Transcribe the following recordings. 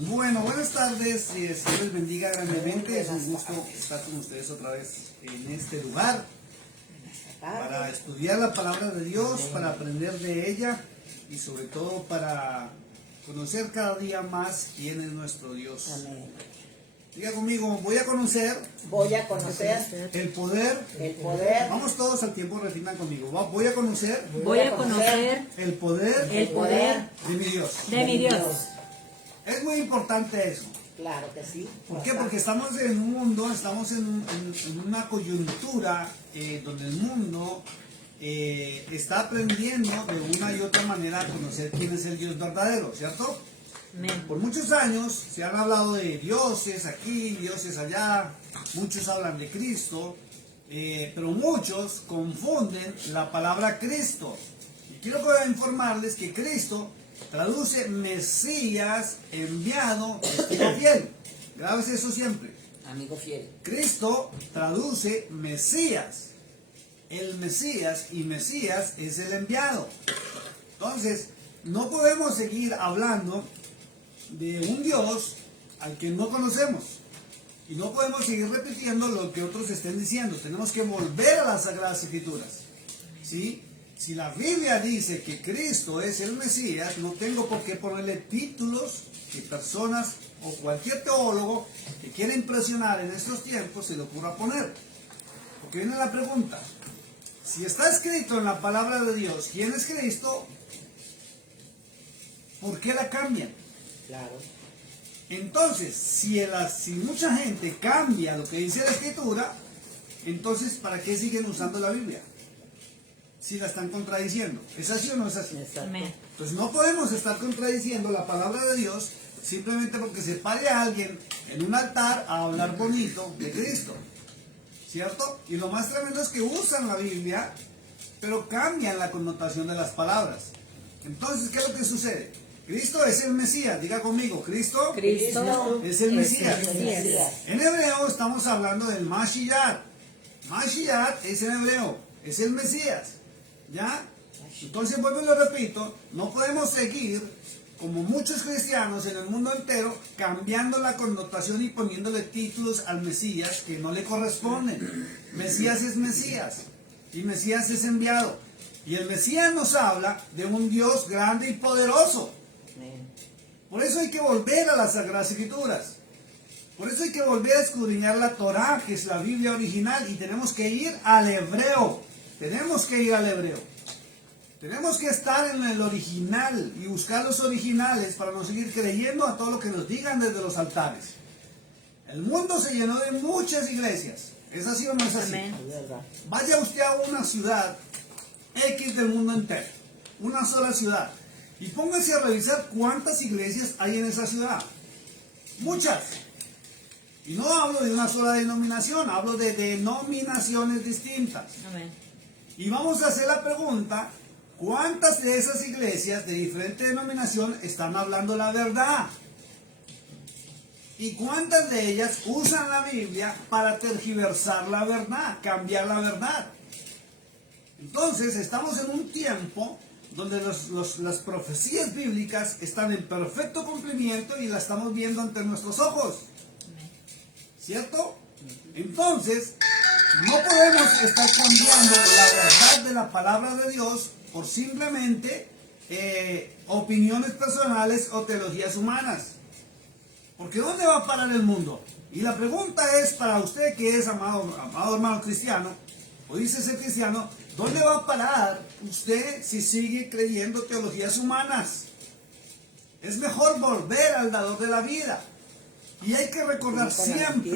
Bueno, buenas tardes, Dios les bendiga grandemente, es un gusto estar con ustedes otra vez en este lugar para estudiar la palabra de Dios, para aprender de ella y sobre todo para conocer cada día más quién es nuestro Dios. Amén. Diga conmigo, voy a conocer el poder, vamos todos al tiempo, repitan conmigo, voy a conocer el poder de mi Dios. Es muy importante eso. Claro que sí. ¿Por qué? Porque estamos en un mundo, estamos en una coyuntura donde el mundo está aprendiendo de una y otra manera a conocer quién es el Dios verdadero, ¿cierto? Amén. Por muchos años se han hablado de dioses aquí, dioses allá, muchos hablan de Cristo, pero muchos confunden la palabra Cristo. Y quiero informarles que Cristo traduce Mesías, enviado, testigo fiel. Grábese eso siempre. Amigo fiel. Cristo traduce Mesías. El Mesías, y Mesías es el enviado. Entonces, no podemos seguir hablando de un Dios al que no conocemos. Y no podemos seguir repitiendo lo que otros estén diciendo. Tenemos que volver a las Sagradas Escrituras. ¿Sí? Si la Biblia dice que Cristo es el Mesías, no tengo por qué ponerle títulos que personas o cualquier teólogo que quiera impresionar en estos tiempos se le ocurra poner. Porque viene la pregunta, si está escrito en la palabra de Dios quién es Cristo, ¿por qué la cambian? Claro. Entonces, si mucha gente cambia lo que dice la Escritura, entonces ¿para qué siguen usando la Biblia? Si la están contradiciendo. ¿Es así o no es así? Amén. Entonces no podemos estar contradiciendo la palabra de Dios simplemente porque se pare a alguien en un altar a hablar bonito de Cristo. ¿Cierto? Y lo más tremendo es que usan la Biblia, pero cambian la connotación de las palabras. Entonces, ¿qué es lo que sucede? Cristo es el Mesías. Diga conmigo, Cristo es el Mesías. En hebreo estamos hablando del Mashiach. Mashiach es en hebreo, es el Mesías. ¿Ya? Entonces, vuelvo y lo repito, no podemos seguir, como muchos cristianos en el mundo entero, cambiando la connotación y poniéndole títulos al Mesías que no le corresponden. Mesías es Mesías, y Mesías es enviado. Y el Mesías nos habla de un Dios grande y poderoso. Por eso hay que volver a las Sagradas Escrituras. Por eso hay que volver a escudriñar la Torá, que es la Biblia original, y tenemos que ir al hebreo. Tenemos que ir al hebreo. Tenemos que estar en el original y buscar los originales para no seguir creyendo a todo lo que nos digan desde los altares. El mundo se llenó de muchas iglesias. ¿Es así o no es así? Amén. Es verdad. Vaya usted a una ciudad X del mundo entero, una sola ciudad, y póngase a revisar cuántas iglesias hay en esa ciudad. Muchas. Y no hablo de una sola denominación, hablo de denominaciones distintas. Amén. Y vamos a hacer la pregunta, ¿cuántas de esas iglesias de diferente denominación están hablando la verdad? ¿Y cuántas de ellas usan la Biblia para tergiversar la verdad, cambiar la verdad? Entonces, estamos en un tiempo donde las profecías bíblicas están en perfecto cumplimiento y las estamos viendo ante nuestros ojos. ¿Cierto? Entonces, no podemos estar cambiando la verdad de la palabra de Dios por simplemente opiniones personales o teologías humanas. Porque ¿dónde va a parar el mundo? Y la pregunta es para usted que es amado hermano cristiano, o dice ser cristiano, ¿dónde va a parar usted si sigue creyendo teologías humanas? Es mejor volver al dador de la vida. Y hay que recordar siempre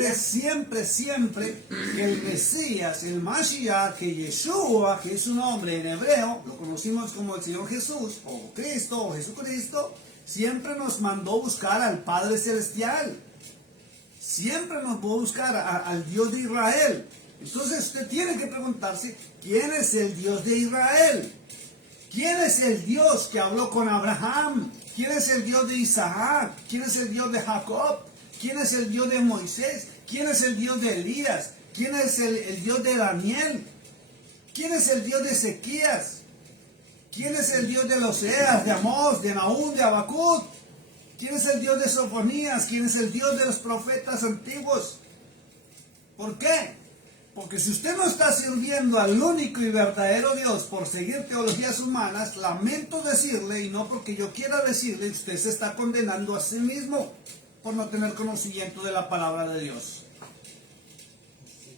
que el Mesías, el Mashiach, que Yeshua, que es su nombre en hebreo, lo conocimos como el Señor Jesús, o Cristo, o Jesucristo, siempre nos mandó buscar al Padre Celestial. Siempre nos mandó buscar al Dios de Israel. Entonces usted tiene que preguntarse, ¿quién es el Dios de Israel? ¿Quién es el Dios que habló con Abraham? ¿Quién es el Dios de Isaac? ¿Quién es el Dios de Jacob? ¿Quién es el Dios de Moisés? ¿Quién es el Dios de Elías? ¿Quién es el Dios de Daniel? ¿Quién es el Dios de Ezequías? ¿Quién es el Dios de Oseas, de Amós, de Nahum, de Habacuc? ¿Quién es el Dios de Sofonías? ¿Quién es el Dios de los profetas antiguos? ¿Por qué? Porque si usted no está sirviendo al único y verdadero Dios por seguir teologías humanas, lamento decirle, y no porque yo quiera decirle, usted se está condenando a sí mismo por no tener conocimiento de la palabra de Dios.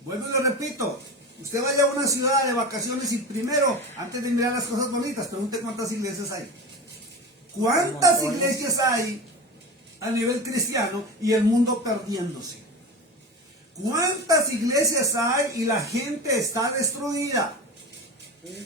Vuelvo y lo repito, usted vaya a una ciudad de vacaciones y primero, antes de mirar las cosas bonitas, pregunte cuántas iglesias hay. ¿Cuántas iglesias hay a nivel cristiano y el mundo perdiéndose? ¿Cuántas iglesias hay y la gente está destruida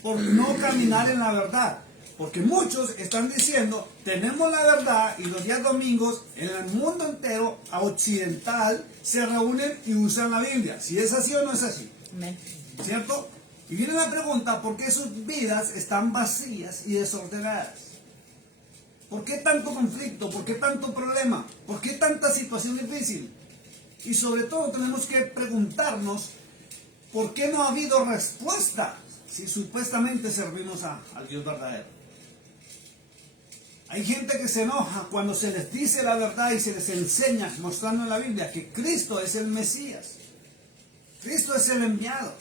por no caminar en la verdad? Porque muchos están diciendo, tenemos la verdad, y los días domingos en el mundo entero occidental se reúnen y usan la Biblia. Si es así o no es así. Amén. ¿Cierto? Y viene la pregunta, ¿por qué sus vidas están vacías y desordenadas? ¿Por qué tanto conflicto? ¿Por qué tanto problema? ¿Por qué tanta situación difícil? Y sobre todo tenemos que preguntarnos, ¿por qué no ha habido respuesta si supuestamente servimos al Dios verdadero? Hay gente que se enoja cuando se les dice la verdad y se les enseña, mostrando en la Biblia, que Cristo es el Mesías. Cristo es el enviado.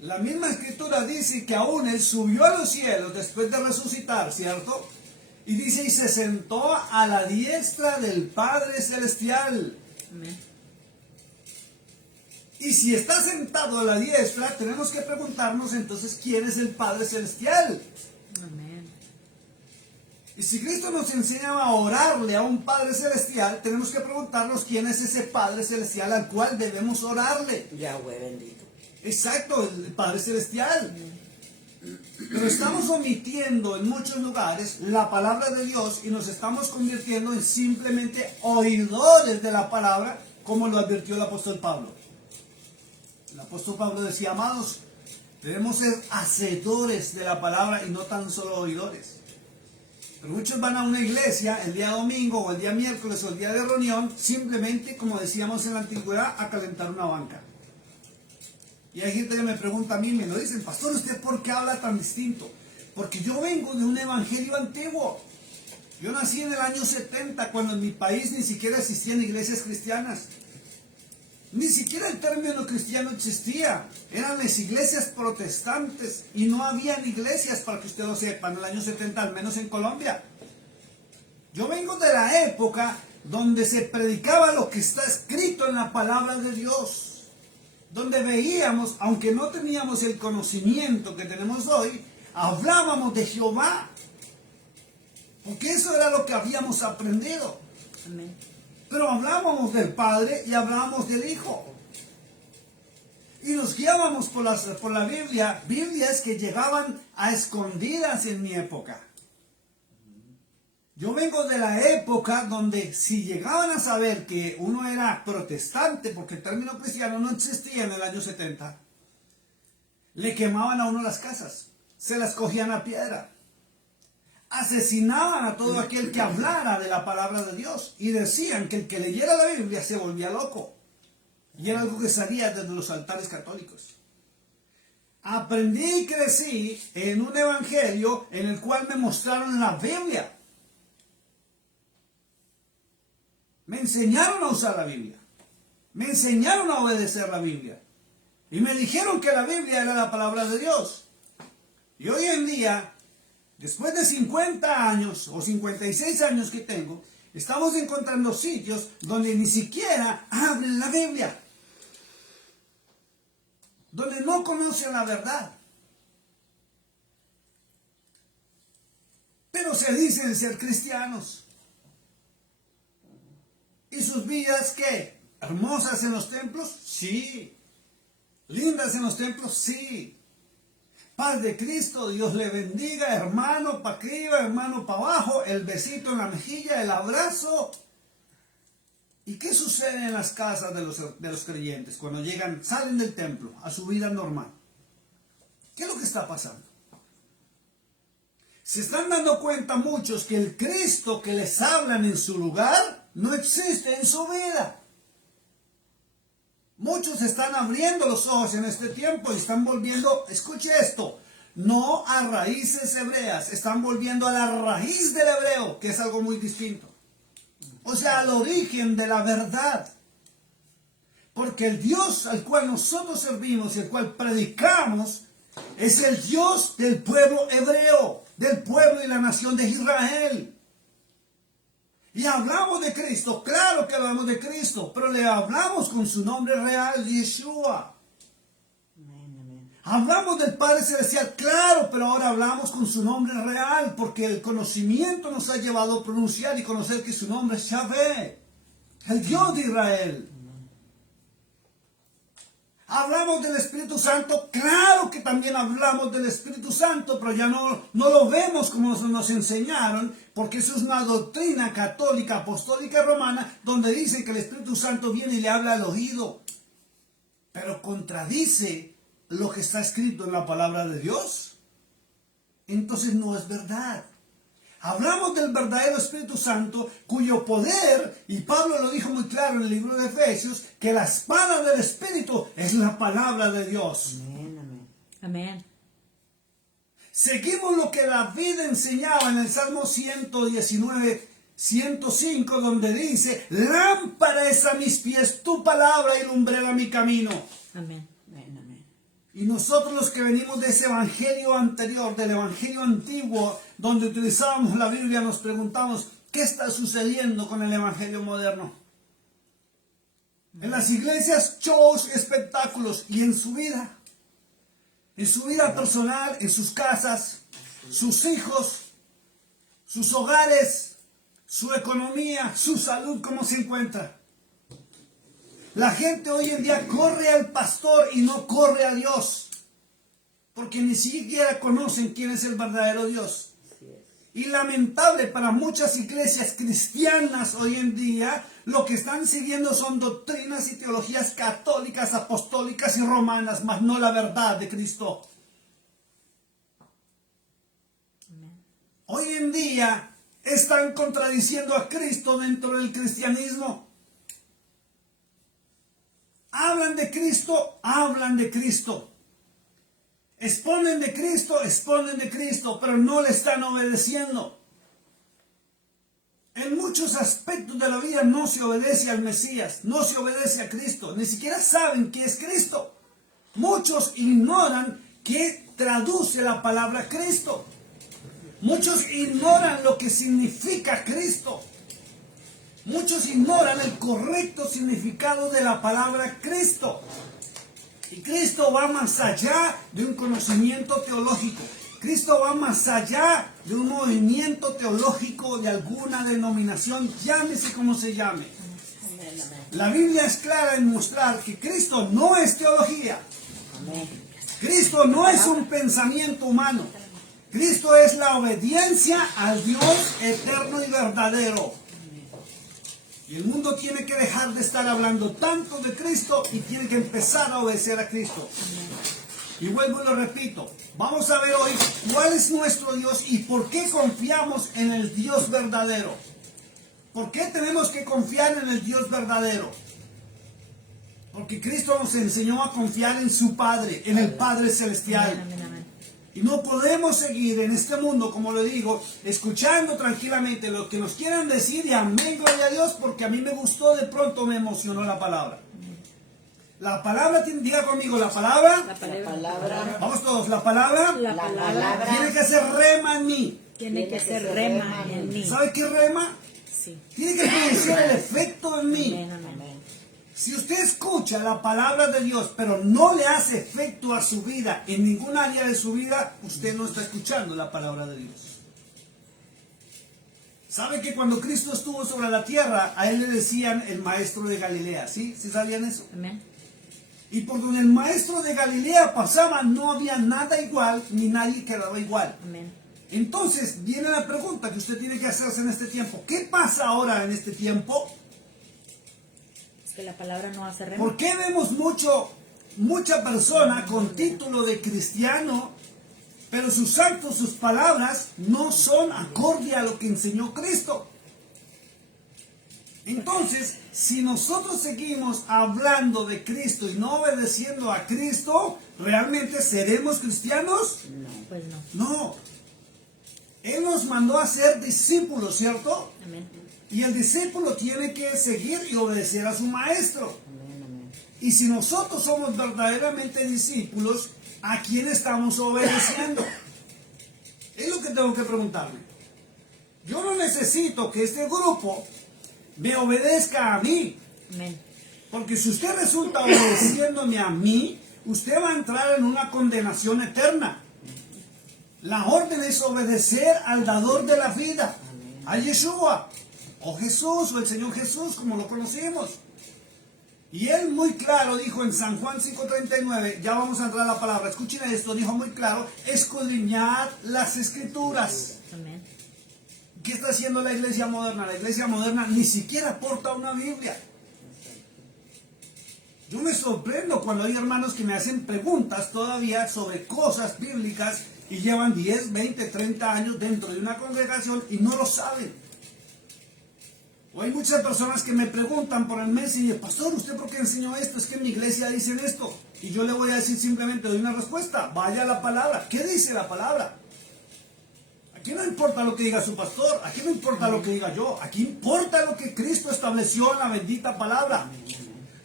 La misma Escritura dice que aún Él subió a los cielos después de resucitar, ¿cierto? Y dice, y se sentó a la diestra del Padre Celestial. Amén. Y si está sentado a la diestra, tenemos que preguntarnos entonces, ¿quién es el Padre Celestial? Amén. Y si Cristo nos enseña a orarle a un Padre Celestial, tenemos que preguntarnos quién es ese Padre Celestial al cual debemos orarle. Yahweh bendito. Exacto, el Padre Celestial. Pero estamos omitiendo en muchos lugares la palabra de Dios y nos estamos convirtiendo en simplemente oidores de la palabra, como lo advirtió el apóstol Pablo. El apóstol Pablo decía, amados, debemos ser hacedores de la palabra y no tan solo oidores. Pero muchos van a una iglesia el día domingo o el día miércoles o el día de reunión, simplemente, como decíamos en la antigüedad, a calentar una banca. Y hay gente que me pregunta a mí, me lo dicen, pastor, ¿usted por qué habla tan distinto? Porque yo vengo de un evangelio antiguo. Yo nací en el año 70, cuando en mi país ni siquiera existían iglesias cristianas. Ni siquiera el término cristiano existía. Eran las iglesias protestantes y no habían iglesias, para que usted lo sepa, en el año 70, al menos en Colombia. Yo vengo de la época donde se predicaba lo que está escrito en la palabra de Dios. Donde veíamos, aunque no teníamos el conocimiento que tenemos hoy, hablábamos de Jehová. Porque eso era lo que habíamos aprendido. Amén. Pero hablábamos del Padre y hablábamos del Hijo. Y nos guiábamos por la Biblia, Biblias que llegaban a escondidas en mi época. Yo vengo de la época donde si llegaban a saber que uno era protestante, porque el término cristiano no existía en el año 70, le quemaban a uno las casas, se las cogían a piedra, asesinaban a todo aquel que hablara de la palabra de Dios y decían que el que leyera la Biblia se volvía loco. Y era algo que salía desde los altares católicos. Aprendí y crecí en un evangelio en el cual me mostraron la Biblia. Me enseñaron a usar la Biblia. Me enseñaron a obedecer la Biblia. Y me dijeron que la Biblia era la palabra de Dios. Y hoy en día, después de 50 años o 56 años que tengo, estamos encontrando sitios donde ni siquiera hablan la Biblia. Donde no conocen la verdad. Pero se dicen ser cristianos. ¿Y sus vidas qué? ¿Hermosas en los templos? Sí. ¿Lindas en los templos? Sí. Paz de Cristo, Dios le bendiga, hermano para arriba, hermano para abajo, el besito en la mejilla, el abrazo. ¿Y qué sucede en las casas de los creyentes cuando llegan, salen del templo a su vida normal? ¿Qué es lo que está pasando? Se están dando cuenta muchos que el Cristo que les hablan en su lugar no existe en su vida. Muchos están abriendo los ojos en este tiempo y están volviendo, escuche esto, no a raíces hebreas, están volviendo a la raíz del hebreo, que es algo muy distinto. O sea, al origen de la verdad. Porque el Dios al cual nosotros servimos y el cual predicamos es el Dios del pueblo hebreo, del pueblo y la nación de Israel. Y hablamos de Cristo, claro que hablamos de Cristo, pero le hablamos con su nombre real, Yeshua. Hablamos del Padre Celestial, claro, pero ahora hablamos con su nombre real, porque el conocimiento nos ha llevado a pronunciar y conocer que su nombre es Yahvé, el Dios de Israel. Hablamos del Espíritu Santo, claro que también hablamos del Espíritu Santo, pero ya no lo vemos como nos enseñaron, porque eso es una doctrina católica, apostólica romana, donde dice que el Espíritu Santo viene y le habla al oído, pero contradice lo que está escrito en la palabra de Dios. Entonces no es verdad. Hablamos del verdadero Espíritu Santo, cuyo poder, y Pablo lo dijo muy claro en el libro de Efesios, que la espada del Espíritu es la palabra de Dios. Amén, amén. Amén. Seguimos lo que David enseñaba en el Salmo 119, 105, donde dice: lámpara es a mis pies tu palabra y lumbrera mi camino. Amén. Amén, amén. Y nosotros los que venimos de ese evangelio anterior, del evangelio antiguo, donde utilizábamos la Biblia, nos preguntamos, ¿qué está sucediendo con el evangelio moderno? En las iglesias, shows, espectáculos, y en su vida personal, en sus casas, sus hijos, sus hogares, su economía, su salud, ¿cómo se encuentra? La gente hoy en día corre al pastor y no corre a Dios, porque ni siquiera conocen quién es el verdadero Dios. Así es. Y lamentable para muchas iglesias cristianas hoy en día, lo que están siguiendo son doctrinas y teologías católicas, apostólicas y romanas, mas no la verdad de Cristo. Amén. Hoy en día están contradiciendo a Cristo dentro del cristianismo. Hablan de Cristo, hablan de Cristo. Exponen de Cristo, pero no le están obedeciendo. En muchos aspectos de la vida no se obedece al Mesías, no se obedece a Cristo, ni siquiera saben qué es Cristo. Muchos ignoran qué traduce la palabra Cristo. Muchos ignoran lo que significa Cristo. Muchos ignoran el correcto significado de la palabra Cristo. Y Cristo va más allá de un conocimiento teológico. Cristo va más allá de un movimiento teológico de alguna denominación, llámese como se llame. Amén, amén. La Biblia es clara en mostrar que Cristo no es teología. Amén. Cristo no es un pensamiento humano. Cristo es la obediencia al Dios eterno y verdadero. Y el mundo tiene que dejar de estar hablando tanto de Cristo y tiene que empezar a obedecer a Cristo. Y vuelvo y lo repito, vamos a ver hoy cuál es nuestro Dios y por qué confiamos en el Dios verdadero. ¿Por qué tenemos que confiar en el Dios verdadero? Porque Cristo nos enseñó a confiar en su Padre, en el Padre Celestial. Amén, amén, amén. Y no podemos seguir en este mundo, como lo digo, escuchando tranquilamente lo que nos quieran decir y amén, gloria a Dios, porque a mí me gustó, de pronto me emocionó la palabra. La palabra, diga conmigo, la palabra. La La palabra palabra, Vamos todos, la palabra La palabra tiene que ser rema en mí. tiene que ser rema en mí. ¿Sabe qué rema? Sí. Tiene que producir el efecto en mí. Amén, amén. amén. Si usted escucha la palabra de Dios, pero no le hace efecto a su vida, en ningún área de su vida, usted no está escuchando la palabra de Dios. ¿Sabe que cuando Cristo estuvo sobre la tierra, a él le decían el maestro de Galilea? ¿Sí? ¿Sí sabían eso? Amén. Y por donde el maestro de Galilea pasaba, no había nada igual, ni nadie quedaba igual. Amén. Entonces, viene la pregunta que usted tiene que hacerse en este tiempo. ¿Qué pasa ahora en este tiempo? Es que la palabra no hace rema. ¿Por qué vemos mucha persona con título de cristiano, pero sus actos, sus palabras no son acorde a lo que enseñó Cristo? Entonces, si nosotros seguimos hablando de Cristo y no obedeciendo a Cristo, ¿realmente seremos cristianos? Pues no. No. Él nos mandó a ser discípulos, ¿cierto? Amén. Y el discípulo tiene que seguir y obedecer a su maestro. Amén, amén. Y si nosotros somos verdaderamente discípulos, ¿a quién estamos obedeciendo? Es lo que tengo que preguntarme. Yo no necesito que este grupo me obedezca a mí. Amén. Porque si usted resulta obedeciéndome a mí, usted va a entrar en una condenación eterna. La orden es obedecer al dador de la vida, a Yeshua, o Jesús, o el Señor Jesús, como lo conocimos. Y él muy claro dijo en San Juan 5:39, ya vamos a entrar a la palabra, escuchen esto, dijo muy claro, escudriñad las escrituras. Amén. ¿Qué está haciendo la iglesia moderna? La iglesia moderna ni siquiera porta una Biblia. Yo me sorprendo cuando hay hermanos que me hacen preguntas todavía sobre cosas bíblicas y llevan 10, 20, 30 años dentro de una congregación y no lo saben. O hay muchas personas que me preguntan por el mes y dicen, pastor, ¿usted por qué enseñó esto? Es que en mi iglesia dicen esto. Y yo le voy a decir simplemente, doy una respuesta, vaya a la palabra. ¿Qué dice la palabra? Aquí no importa lo que diga su pastor, aquí no importa lo que diga yo, aquí importa lo que Cristo estableció en la bendita palabra.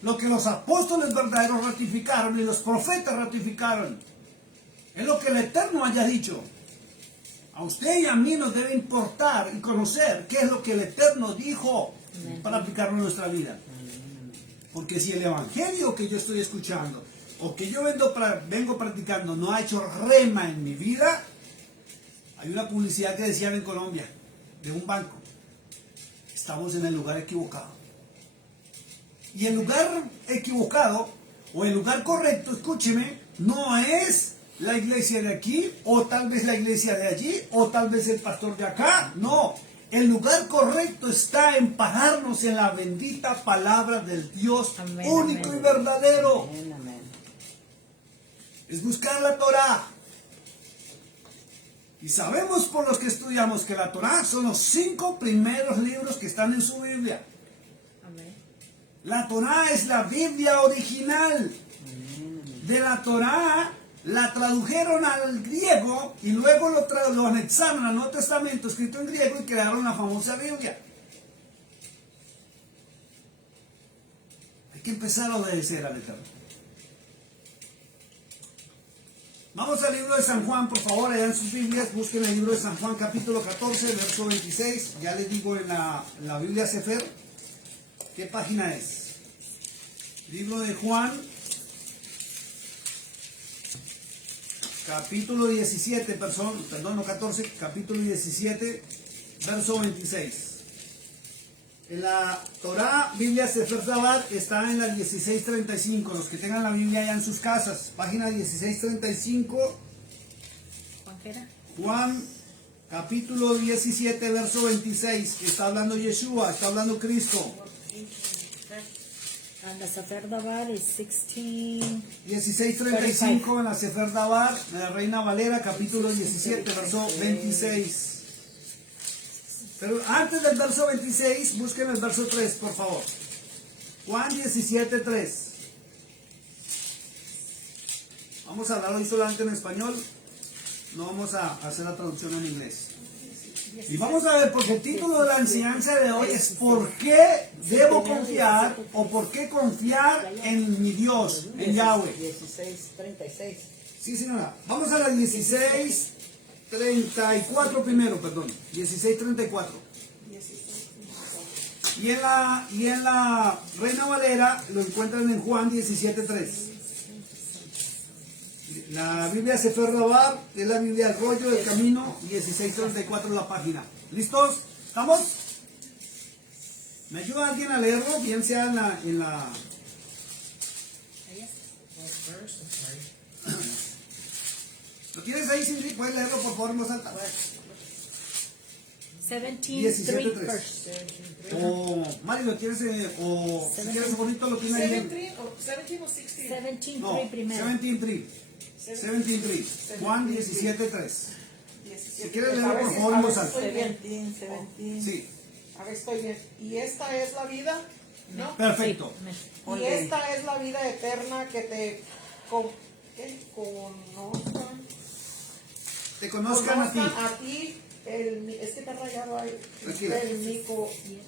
Lo que los apóstoles verdaderos ratificaron y los profetas ratificaron. Es lo que el Eterno haya dicho. A usted y a mí nos debe importar y conocer qué es lo que el Eterno dijo para aplicarlo en nuestra vida. Porque si el evangelio que yo estoy escuchando o que yo vengo practicando no ha hecho rema en mi vida, hay una publicidad que decían en Colombia de un banco: estamos en el lugar equivocado. Y el lugar equivocado o el lugar correcto, escúcheme, no es la iglesia de aquí, o tal vez la iglesia de allí, o tal vez el pastor de acá. No, el lugar correcto está en pararnos en la bendita palabra del Dios Amén, único amén. y verdadero. Amén, amén. Es buscar la Torah. Y sabemos por los que estudiamos que la Torah son los 5 primeros libros que están en su Biblia. Amén. La Torah es la Biblia original. De la Torah la tradujeron al griego y luego lo anexaron al Nuevo Testamento escrito en griego y crearon la famosa Biblia. Hay que empezar a obedecer al Eterno. Vamos al libro de San Juan, por favor, allá en sus Biblias, busquen el libro de San Juan, capítulo 14, verso 26. Ya les digo en la Biblia Sefer, ¿qué página es? Libro de Juan, capítulo 17, perdón, no 14, capítulo 17, verso 26. En la Torah, Biblia Sefer Zabat, está en la 1635. Los que tengan la Biblia allá en sus casas, página 1635. ¿Juan qué era? Juan, capítulo 17, verso 26. Está hablando Yeshua, está hablando Cristo. And the Sefer Davar is 16. 16:35 en la Sefer Dabar, de la Reina Valera, capítulo 17, verso 26. Pero antes del verso 26, busquen el verso 3, por favor. Juan 17:3. Vamos a hablar hoy solamente en español, no vamos a hacer la traducción en inglés. Y vamos a ver, porque el título de la enseñanza de hoy es ¿por qué debo confiar o por qué confiar en mi Dios, en Yahweh? 16:36. Sí, señora. Vamos a la 16:34 primero, perdón. 16:34. Y en la Reina Valera lo encuentran en Juan 17:3. La Biblia Sefer Dabar es la Biblia El Rollo del Camino, 16:34 la página. ¿Listos? ¿Estamos? ¿Me ayuda alguien a leerlo? Bien sea en la... ¿Lo tienes ahí, Cindy? ¿Puedes leerlo por favor en voz alta? 17:3 17:3. first. O Mario, ¿lo tienes? O si quieres bonito, lo tienes ahí. 17 o 16? 17:3 No, primero. 17:3. 17:3. Juan 17:3. Si quieres leerlo por favor en voz alta. 17. Sí, A ver, estoy bien. ¿Y esta es la vida? ¿No? perfecto. Y esta es la vida eterna que te conozcan. Te conozcan a ti. es que está rayado ahí. Tranquila. El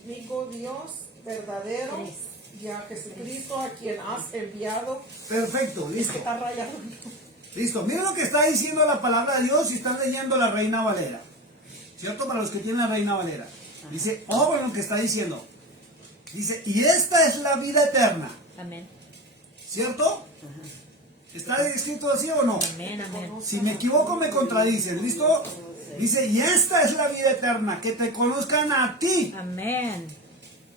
Mico Dios verdadero, Tres. y a Jesucristo a quien has enviado. Perfecto, Es que listo. está rayado. Listo. Miren lo que está diciendo la palabra de Dios y están leyendo la Reina Valera. ¿Cierto? Para los que tienen la Reina Valera. Dice, obren lo que está diciendo. Dice, y esta es la vida eterna. Amén. ¿Cierto? ¿Está escrito así o no? Amén, amén. Si me equivoco me contradicen, ¿listo? Dice, y esta es la vida eterna, que te conozcan a ti, Amén.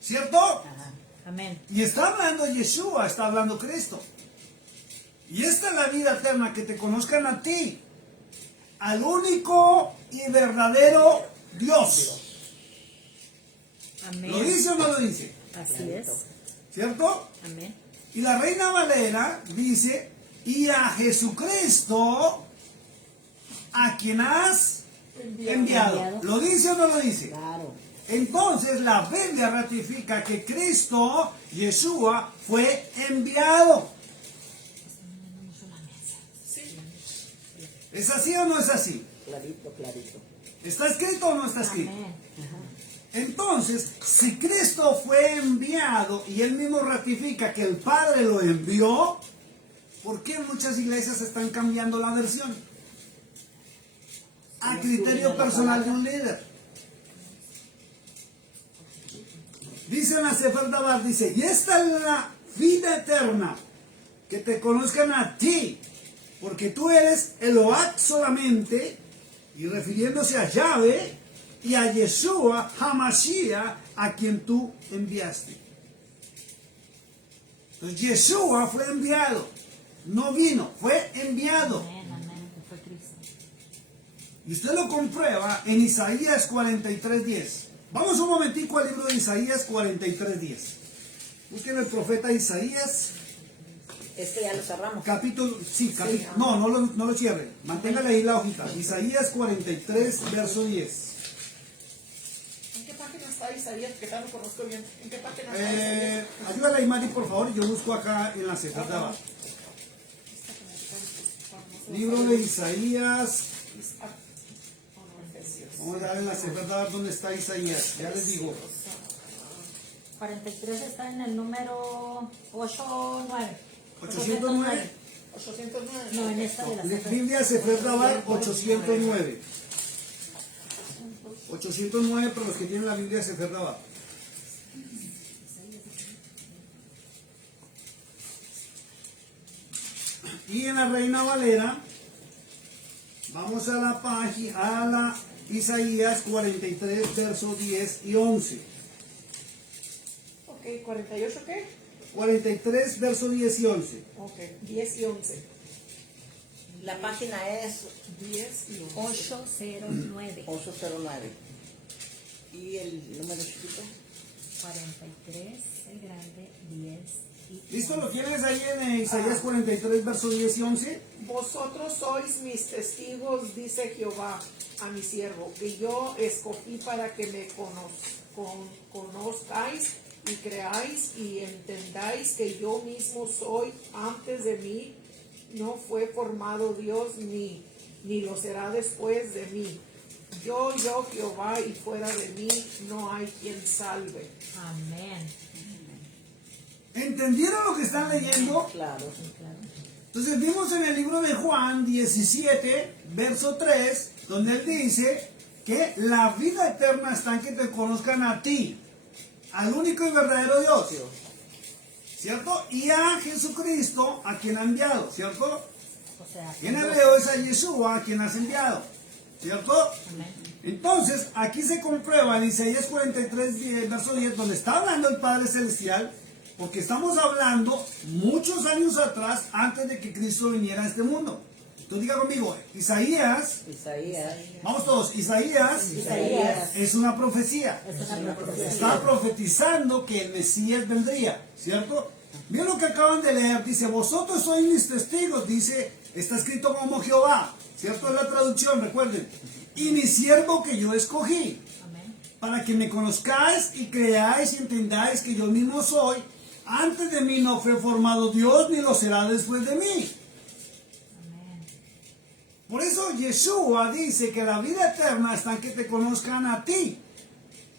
¿cierto? Amén. Y está hablando Yeshua, está hablando Cristo. Y esta es la vida eterna, que te conozcan a ti, al único y verdadero Dios. Amén. ¿Lo dice o no lo dice? Así es. ¿Cierto? Amén. Y la Reina Valera dice, y a Jesucristo, a quien has enviado. ¿Lo dice o no lo dice? Claro. Entonces la Biblia ratifica que Cristo, Yeshua, fue enviado. ¿Es así o no es así? Clarito, clarito. ¿Está escrito o no está escrito? Amén. Entonces, si Cristo fue enviado y él mismo ratifica que el Padre lo envió, ¿por qué muchas iglesias están cambiando la versión? A criterio personal de un líder. Dice en la Sefer Dabar, dice, y esta es la vida eterna, que te conozcan a ti, porque tú eres Eloah solamente, y refiriéndose a Yahvé, y a Yeshua, Hamashiach, a quien tú enviaste. Entonces Yeshua fue enviado, no vino, fue enviado. Amén, amén. Que fue Cristo. Y usted lo comprueba en Isaías 43:10. Vamos un momentico al libro de Isaías 43:10. Busquen el profeta Isaías, Este ya lo cerramos. capítulo, no lo cierre, manténgale ahí la hojita. Isaías 43, verso 10. ¿En qué página está Isaías? Que tal lo conozco bien. ¿En qué página está Isaías? Ayúdale ahí, Mari, por favor. Yo busco acá en la Sefer Dabar. Libro de Isaías. Vamos a ver en la Sefer Dabar dónde está Isaías. Ya les digo. 43 está en el número 89. 809. 809. No, en esta de la Sefer. Biblia Sefer Dabar 809. 809 para los que tienen la Biblia Sefer Dabar. Y en la Reina Valera, vamos a la página, a la Isaías 43, versos 10 y 11. Ok, ¿48 qué? 43, versos 10 y 11. Ok, 10 y 11. La página es 10 y 11. 809. 809. ¿Y el número chiquito? 43, el grande, 10 y ¿Listo? ¿Lo tienes ahí en Isaías 43, versos 10 y 11? Vosotros sois mis testigos, dice Jehová a mi siervo, que yo escogí para que me conozcáis y creáis y entendáis que yo mismo soy. Antes de mí no fue formado Dios, ni lo será después de mí. Yo Jehová, y fuera de mí no hay quien salve. Amén. ¿Entendieron lo que están leyendo? Claro. Sí, claro. Entonces vimos en el libro de Juan 17, verso 3, donde él dice que la vida eterna está en que te conozcan a ti, al único y verdadero Dios, ¿cierto? Y a Jesucristo, a quien ha enviado, ¿cierto? O sea, En hebreo es a Yeshua, a quien has enviado, ¿cierto? amén. Entonces, aquí se comprueba en Isaías 43, verso 10, donde está hablando el Padre Celestial, porque estamos hablando muchos años atrás, antes de que Cristo viniera a este mundo. Tú diga conmigo, Isaías, vamos todos, Isaías es una profecía. Es una profecía. Está profetizando que el Mesías vendría, ¿cierto? Miren lo que acaban de leer, dice, vosotros sois mis testigos, dice, está escrito como Jehová, ¿cierto? Es la traducción, recuerden. Y mi siervo que yo escogí, Amén. para que me conozcáis y creáis y entendáis que yo mismo soy. Antes de mí no fue formado Dios, ni lo será después de mí. Amén. Por eso Yeshua dice que la vida eterna está en que te conozcan a ti.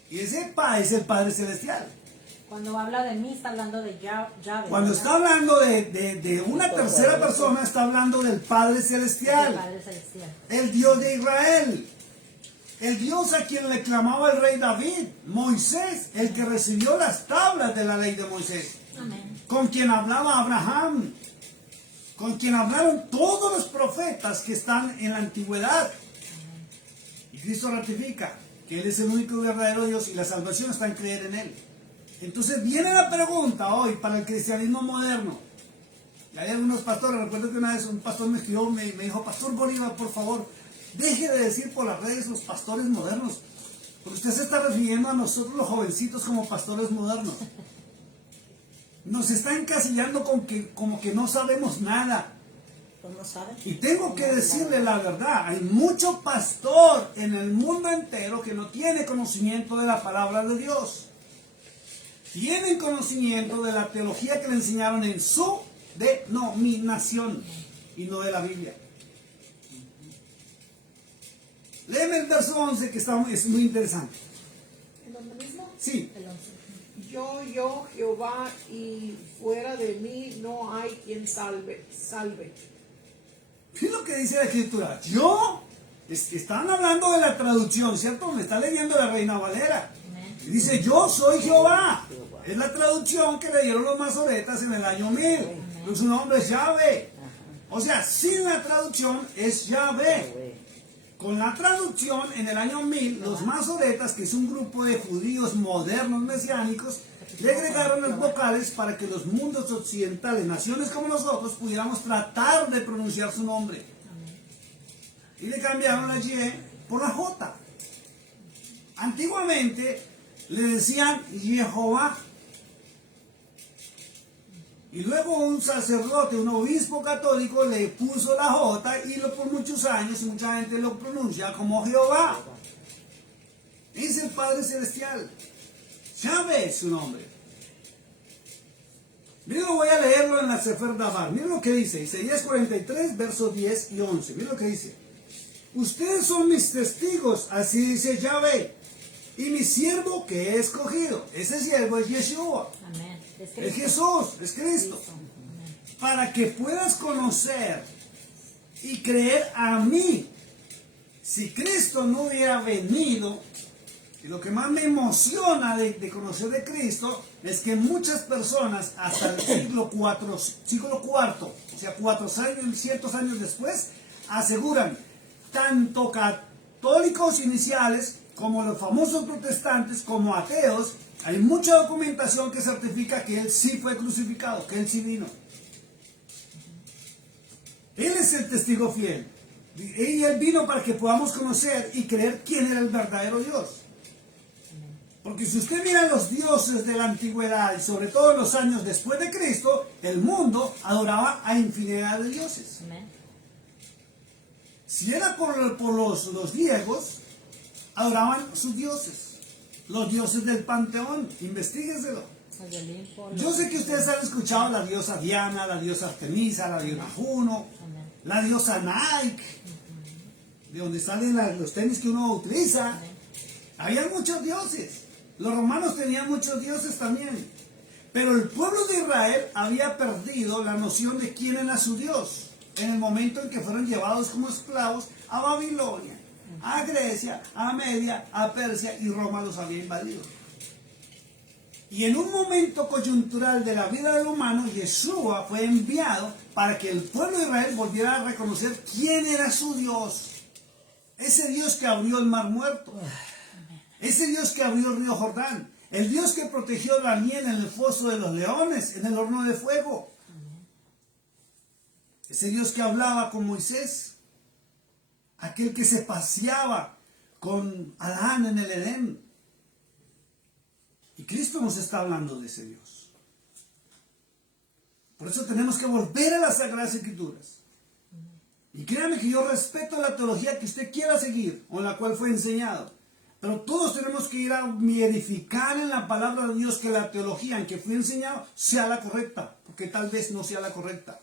Y ese es el Padre Celestial. Cuando habla de mí, está hablando de Yahweh. Cuando ¿verdad? está hablando de una tercera persona, está hablando del Padre El Celestial, Padre Celestial. el Dios de Israel, el Dios a quien le clamaba el rey David, Moisés, el que recibió las tablas de la ley de Moisés, Amén. con quien hablaba Abraham, con quien hablaron todos los profetas que están en la antigüedad. Y Cristo ratifica que Él es el único y verdadero Dios y la salvación está en creer en Él. Entonces viene la pregunta hoy para el cristianismo moderno. Y hay algunos pastores, recuerdo que una vez un pastor me escribió, me dijo, Pastor Bolívar, por favor, deje de decir por las redes los pastores modernos, porque usted se está refiriendo a nosotros los jovencitos como pastores modernos. Nos está encasillando como que no sabemos nada. Pues no saben. Y tengo que decirle la verdad, hay mucho pastor en el mundo entero que no tiene conocimiento de la palabra de Dios. Tienen conocimiento de la teología que le enseñaron en su denominación y no de la Biblia. Léeme el verso 11 que es muy interesante. ¿En donde mismo? Sí, El 11. Yo, Jehová, y fuera de mí no hay quien salve. ¿qué es lo que dice la Escritura? Yo, están hablando de la traducción, ¿cierto? Me está leyendo la Reina Valera. Amén. Y dice, yo soy Jehová. Es la traducción que le dieron los masoretas en el año 1000. Pero su nombre es Yahvé. O sea, sin la traducción es Yahvé. Con la traducción en el año 1000, los masoretas, que es un grupo de judíos modernos mesiánicos, le agregaron las vocales para que los mundos occidentales, naciones como nosotros, pudiéramos tratar de pronunciar su nombre. Y le cambiaron la Y por la J. Antiguamente le decían Jehová. Y luego un sacerdote, un obispo católico le puso la J y por muchos años mucha gente lo pronuncia como Jehová. Es el Padre Celestial. Yahvé es su nombre. Miren, voy a leerlo en la Sefer Dabar. Miren lo que dice, Isaías 43, versos 10 y 11. Miren lo que dice. Ustedes son mis testigos, así dice Yahvé, y mi siervo que he escogido. Ese siervo es Yeshua. Amén. Es Es Cristo. Jesús, es Cristo. Amén. Para que puedas conocer y creer a mí. Si Cristo no hubiera venido, y lo que más me emociona de conocer de Cristo es que muchas personas hasta el siglo IV, o sea, 400 años después, aseguran, tanto católicos iniciales como los famosos protestantes, como ateos, hay mucha documentación que certifica que Él sí fue crucificado, que Él sí vino. Él es el testigo fiel. Y Él vino para que podamos conocer y creer quién era el verdadero Dios. Porque si usted mira los dioses de la antigüedad y sobre todo en los años después de Cristo, el mundo adoraba a infinidad de dioses. Amén. Si era por los griegos, adoraban sus dioses. Los dioses del panteón, investíguenselo. El de Olimpo, Yo sé que ustedes han escuchado la diosa Diana, la diosa Artemisa, la diosa Juno, Amén. la diosa Nike, de donde salen los tenis que uno utiliza. Amén. Había muchos dioses. Los romanos tenían muchos dioses también. Pero el pueblo de Israel había perdido la noción de quién era su Dios en el momento en que fueron llevados como esclavos a Babilonia, a Grecia, a Media, a Persia, y Roma los había invadido. Y en un momento coyuntural de la vida del humano, Yeshua fue enviado para que el pueblo de Israel volviera a reconocer quién era su Dios. Ese Dios que abrió el mar muerto. Ese Dios que abrió el río Jordán. El Dios que protegió a Daniel en el foso de los leones, en el horno de fuego. Ese Dios que hablaba con Moisés. Aquel que se paseaba con Adán en el Edén. Y Cristo nos está hablando de ese Dios. Por eso tenemos que volver a las Sagradas Escrituras. Y créanme que yo respeto la teología que usted quiera seguir, o la cual fue enseñado. Pero todos tenemos que ir a verificar en la palabra de Dios que la teología en que fui enseñado sea la correcta, porque tal vez no sea la correcta.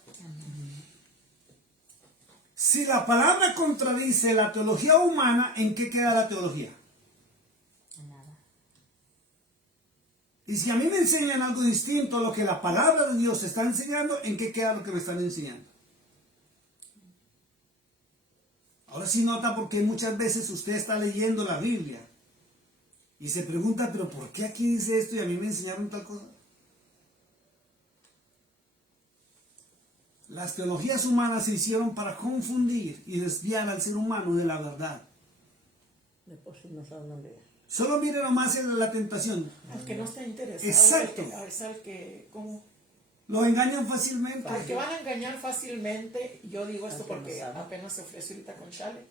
Si la palabra contradice la teología humana, ¿en qué queda la teología? Nada. Y si a mí me enseñan algo distinto a lo que la palabra de Dios está enseñando, ¿en qué queda lo que me están enseñando? Ahora sí nota porque muchas veces usted está leyendo la Biblia y se pregunta, pero ¿por qué aquí dice esto y a mí me enseñaron tal cosa? Las teologías humanas se hicieron para confundir y desviar al ser humano de la verdad. Después no saben dónde ir. Solo mire nomás en la tentación. Al que no está interesado. Exacto. Es al que, ¿cómo? Los engañan fácilmente. Al que van a engañar fácilmente. Yo digo esto Al que no porque sabe. apenas se ofreció ahorita con Chale.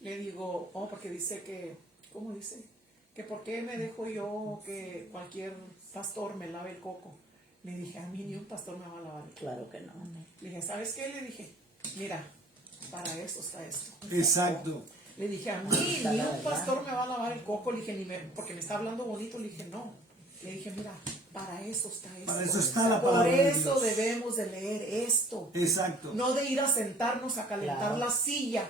Le digo, porque dice que, ¿cómo dice? Que por qué me dejo yo que cualquier pastor me lave el coco. Le dije, a mí ni un pastor me va a lavar el coco. Claro que no. Le dije, ¿sabes qué? Le dije, mira, para eso está esto. Exacto. Le dije, a mí ni un pastor me va a lavar el coco. Le dije, porque me está hablando bonito. Le dije, no. Le dije, mira, para eso está esto. Para eso está la Por palabra de eso Dios. debemos de leer esto. Exacto. No de ir a sentarnos a calentar Claro. la silla.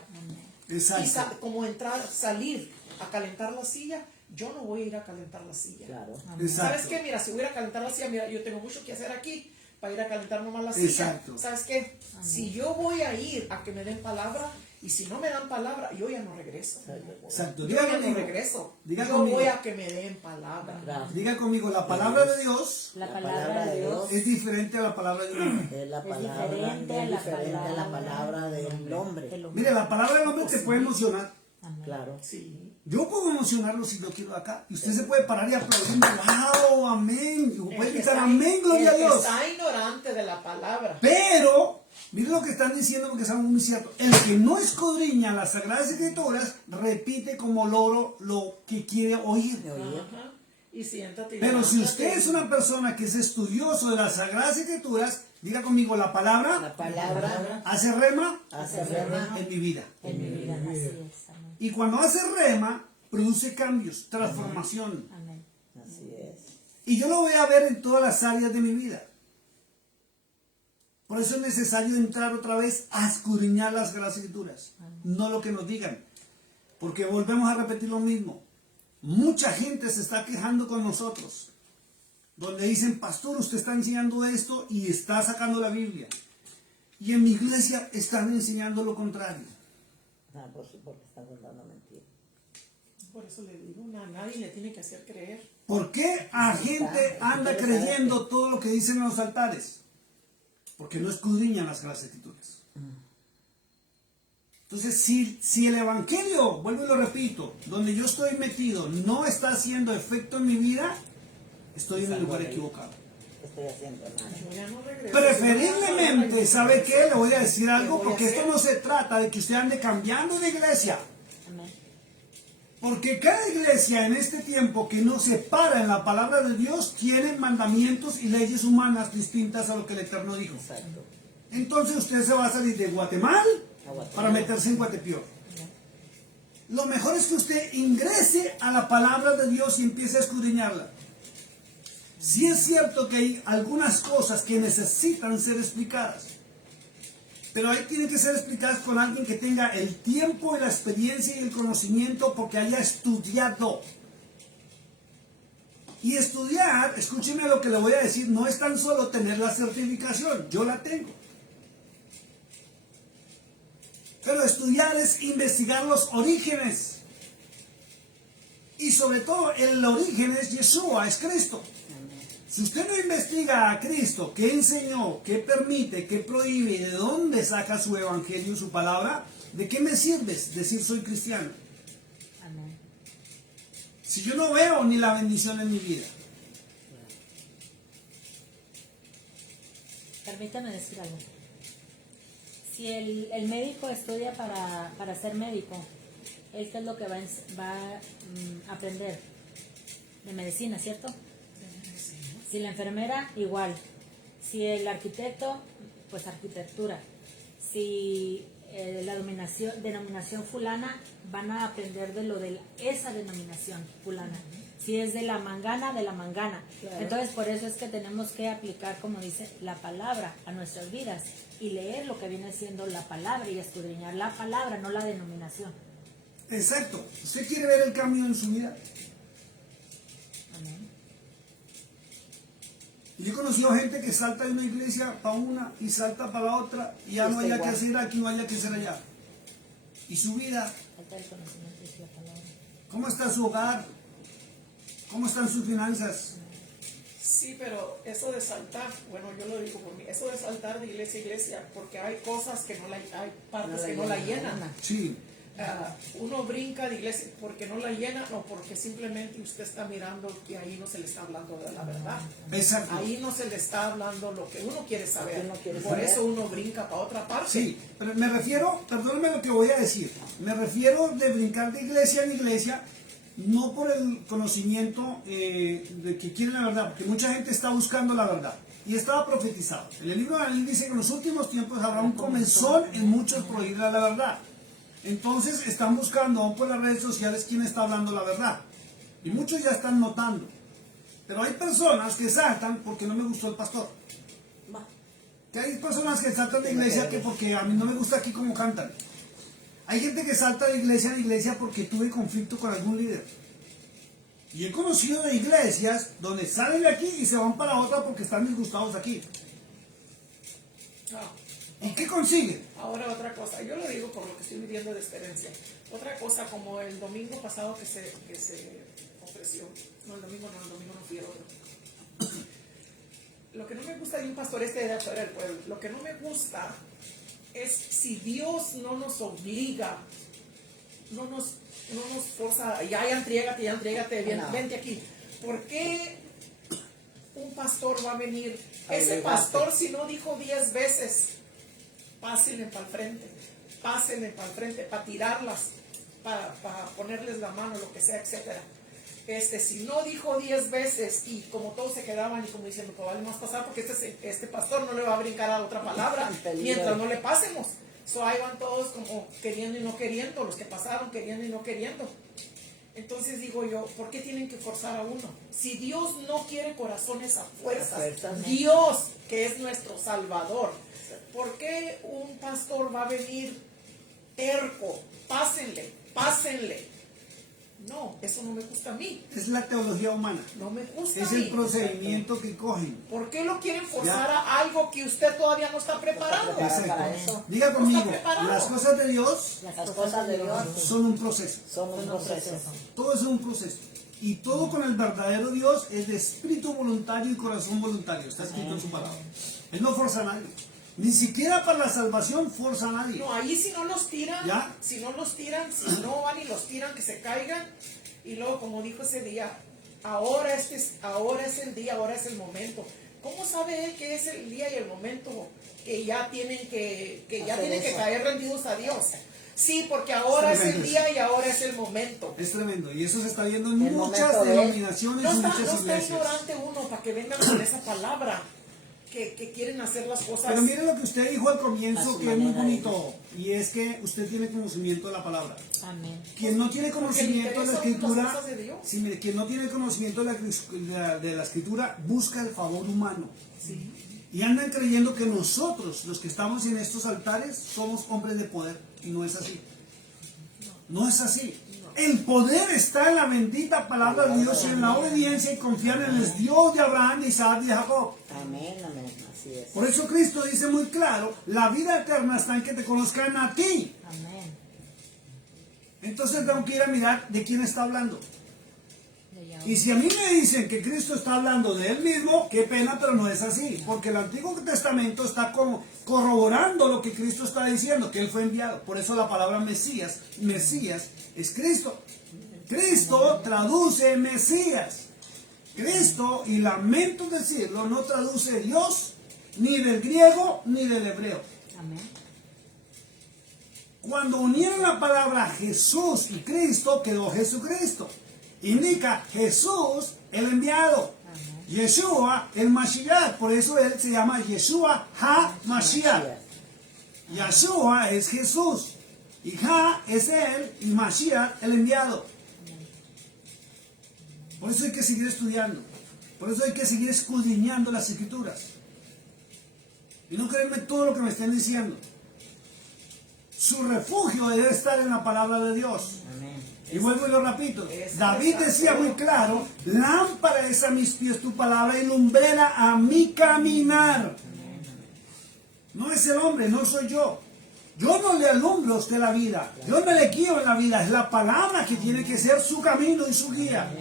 Y Exacto. como salir a calentar la silla, yo no voy a ir a calentar la silla. Claro. ¿Sabes Exacto. qué? Mira, si voy a ir a calentar la silla, mira, yo tengo mucho que hacer aquí para ir a calentar nomás la silla. Exacto. ¿Sabes qué? Si yo voy a ir a que me den palabra, y si no me dan palabra, yo ya no regreso. Exacto. Yo Diga ya no conmigo. regreso. Diga Yo conmigo. voy a que me den palabra. Gracias. Diga conmigo, la palabra de Dios La La palabra palabra de de Dios es diferente a la palabra de un hombre. Es la Es palabra, diferente a es la diferente a la palabra palabra del hombre. del hombre. Mire, la palabra del hombre te puede emocionar. Amén. Claro. Sí. Yo puedo emocionarlo si yo quiero acá. Y usted se puede parar y aplaudir. ¡Wow! Amén. Y puede El que gritar está- amén, gloria a el que Dios. está ignorante de la palabra. Pero, mire lo que están diciendo porque es algo muy cierto. El que no escudriña las Sagradas Escrituras repite como loro lo que quiere oír. ¿Me oye? Ajá. Y siéntate. y Pero si levántate. usted es una persona que es estudioso de las Sagradas Escrituras, diga conmigo, la palabra La palabra hace rema hace rema. en mi vida. En mi vida, así es. Amén. Y cuando hace rema, produce cambios, transformación. Amén. Así es. Y yo lo voy a ver en todas las áreas de mi vida. Por eso es necesario entrar otra vez a escudriñar las Sagradas Escrituras, no lo que nos digan. Porque volvemos a repetir lo mismo. Mucha gente se está quejando con nosotros, donde dicen, pastor, usted está enseñando esto y está sacando la Biblia. Y en mi iglesia están enseñando lo contrario. Ah, pues porque están contando mentiras. Por eso le digo, a nadie le tiene que hacer creer. ¿Por qué a gente anda creyendo todo lo que dicen en los altares? Porque no escudriñan las Sagradas Escrituras. Entonces, si el Evangelio, vuelvo y lo repito, donde yo estoy metido, no está haciendo efecto en mi vida, estoy en el lugar equivocado. Estoy haciendo nada. Yo ya no regreso. Preferiblemente, ¿sabe qué? Le voy a decir algo, ¿Qué voy a porque esto hacer? no se trata de que usted ande cambiando de iglesia. Amén. Porque cada iglesia en este tiempo que no se para en la palabra de Dios tiene mandamientos y leyes humanas distintas a lo que el Eterno dijo. Exacto. Entonces usted se va a salir de Guatemala A Guatemala. para meterse en Guatepeor. Lo mejor es que usted ingrese a la palabra de Dios y empiece a escudriñarla. Sí es cierto que hay algunas cosas que necesitan ser explicadas, pero ahí tienen que ser explicadas con alguien que tenga el tiempo y la experiencia y el conocimiento porque haya estudiado. Y estudiar, escúcheme lo que le voy a decir, no es tan solo tener la certificación, yo la tengo. Pero estudiar es investigar los orígenes. Y sobre todo el origen es Yeshua, es Cristo. Si usted no investiga a Cristo, qué enseñó, qué permite, qué prohíbe, de dónde saca su evangelio, su palabra, ¿de qué me sirve decir soy cristiano? Amén. Si yo no veo ni la bendición en mi vida. Permítame decir algo. Si el médico estudia para ser médico, ¿él qué es lo que va a aprender? De medicina, ¿cierto? Si la enfermera, igual. Si el arquitecto, pues arquitectura. Si la denominación fulana, van a aprender de lo de esa denominación fulana. Si es de la mangana, de la mangana. Claro. Entonces, por eso es que tenemos que aplicar, como dice, la palabra a nuestras vidas y leer lo que viene siendo la palabra y escudriñar la palabra, no la denominación. Exacto. ¿Usted quiere ver el cambio en su vida? Amén. Yo he conocido gente que salta de una iglesia para una y salta para la otra y ya Y no está haya que igual. hacer aquí, no haya que hacer allá. Y su vida, Falta el conocimiento de la palabra. ¿cómo está su hogar? ¿Cómo están sus finanzas? Sí, pero eso de saltar, bueno, yo lo digo por mí, eso de saltar de iglesia a iglesia, porque hay cosas que no la, hay partes que no la llenan. Sí, Uno brinca de iglesia porque no la llena o porque simplemente usted está mirando que ahí no se le está hablando de la verdad. exacto. Ahí no se le está hablando lo que uno quiere saber. uno quiere Por saber. eso uno brinca para otra parte. Sí, pero me refiero, perdóname lo que voy a decir, me refiero de brincar de iglesia en iglesia, no por el conocimiento de que quieren la verdad, porque mucha gente está buscando la verdad. Y estaba profetizado. En el libro de Daniel dice que en los últimos tiempos habrá un comezón en muchos por oír la verdad. Entonces están buscando aún por las redes sociales quién está hablando la verdad. Y muchos ya están notando. Pero hay personas que saltan porque no me gustó el pastor. Va. Que hay personas que saltan de iglesia que porque a mí no me gusta aquí cómo cantan. Hay gente que salta de iglesia en iglesia porque tuve conflicto con algún líder. Y he conocido de iglesias donde salen de aquí y se van para otra porque están disgustados aquí. Ah, ¿Y qué consiguen? ahora otra cosa, yo lo digo por lo que estoy viviendo de experiencia. Otra cosa, como el domingo pasado que se ofreció, no el domingo no fui el otro. Lo que no me gusta de un pastor de afuera del pueblo, lo que no me gusta es si Dios no nos obliga, no nos forza, ya entrégate, No. vente aquí. ¿Por qué un pastor va a venir? A Ese obligarte. pastor, si no dijo 10 veces, pásenle para el frente, para tirarlas, para ponerles la mano, lo que sea, etcétera. Si no dijo 10 veces y como todos se quedaban y como diciendo, pues vale más pasar porque este pastor no le va a brincar a otra palabra En peligro. mientras no le pasemos. Ahí van todos como queriendo y no queriendo, los que pasaron queriendo y no queriendo. Entonces digo yo, ¿por qué tienen que forzar a uno? Si Dios no quiere corazones a fuerzas, A fuerzas. Dios, que es nuestro Salvador, ¿por qué un pastor va a venir terco? Pásenle. No, eso no me gusta a mí. Es la teología humana. No me gusta Es a mí. el procedimiento que cogen. ¿Por qué lo quieren forzar Ya. a algo que usted todavía no está preparado? preparado. Exacto. para eso. Diga No conmigo, está preparado. las cosas de Dios Las cosas de Dios son un proceso. son un proceso. Todo es un proceso. Y todo con el verdadero Dios es de espíritu voluntario y corazón voluntario. Está escrito en su palabra. Él no forza a nadie. Ni siquiera para la salvación forza a nadie. No, ahí si no los tiran, ¿Ya? si no van y los tiran, que se caigan. Y luego, como dijo ese día, ahora es el día, ahora es el momento. ¿Cómo sabe él que es el día y el momento que ya tienen que Hacer eso. caer rendidos a Dios? Sí, porque ahora es el Tremendo. día y ahora es el momento. Es tremendo. Y eso se está viendo en El muchas momento de- denominaciones No y está, muchas no está iglesias. ignorante uno para que vengan con esa palabra, que quieren hacer las cosas. Pero mire lo que usted dijo al A comienzo, su que es muy manera de bonito. Y es que usted tiene conocimiento de la palabra. Amén. Quien no tiene conocimiento de la Porque le interesan escritura, las cosas de Dios. sí, mire, quien no tiene conocimiento de la escritura, busca el favor humano. Sí. Y andan creyendo que nosotros, los que estamos en estos altares, somos hombres de poder. Y no es así. No es así. El poder está en la bendita palabra de Dios y en la obediencia y confiar en el Dios de Abraham, de Isaac y de Jacob. Amén, amén. Así es. Por eso Cristo dice muy claro, la vida eterna está en que te conozcan a ti. Amén. Entonces tengo que ir a mirar de quién está hablando. De Yahweh. Y si a mí me dicen que Cristo está hablando de Él mismo, qué pena, pero no es así. Porque el Antiguo Testamento está corroborando lo que Cristo está diciendo, que Él fue enviado. Por eso la palabra Mesías es Cristo. Cristo traduce Mesías. Cristo, y lamento decirlo, no traduce Dios ni del griego ni del hebreo. Amén. Cuando unieron la palabra Jesús y Cristo, quedó Jesucristo. Indica Jesús el enviado. Yeshua el Mashiach. Por eso él se llama Yeshua HaMashiach. Yeshua es Jesús. Y Ha es él y Mashiach el enviado. Por eso hay que seguir estudiando. Por eso hay que seguir escudriñando las Escrituras. Y no creerme todo lo que me estén diciendo. Su refugio debe estar en la palabra de Dios. Amén. Y vuelvo y lo repito. Es David decía exacto. muy claro: lámpara es a mis pies tu palabra y lumbrera a mi caminar. No es el hombre, no soy yo. Yo no le alumbro a usted la vida. Yo no le guío en la vida. Es la palabra que tiene que ser su camino y su guía.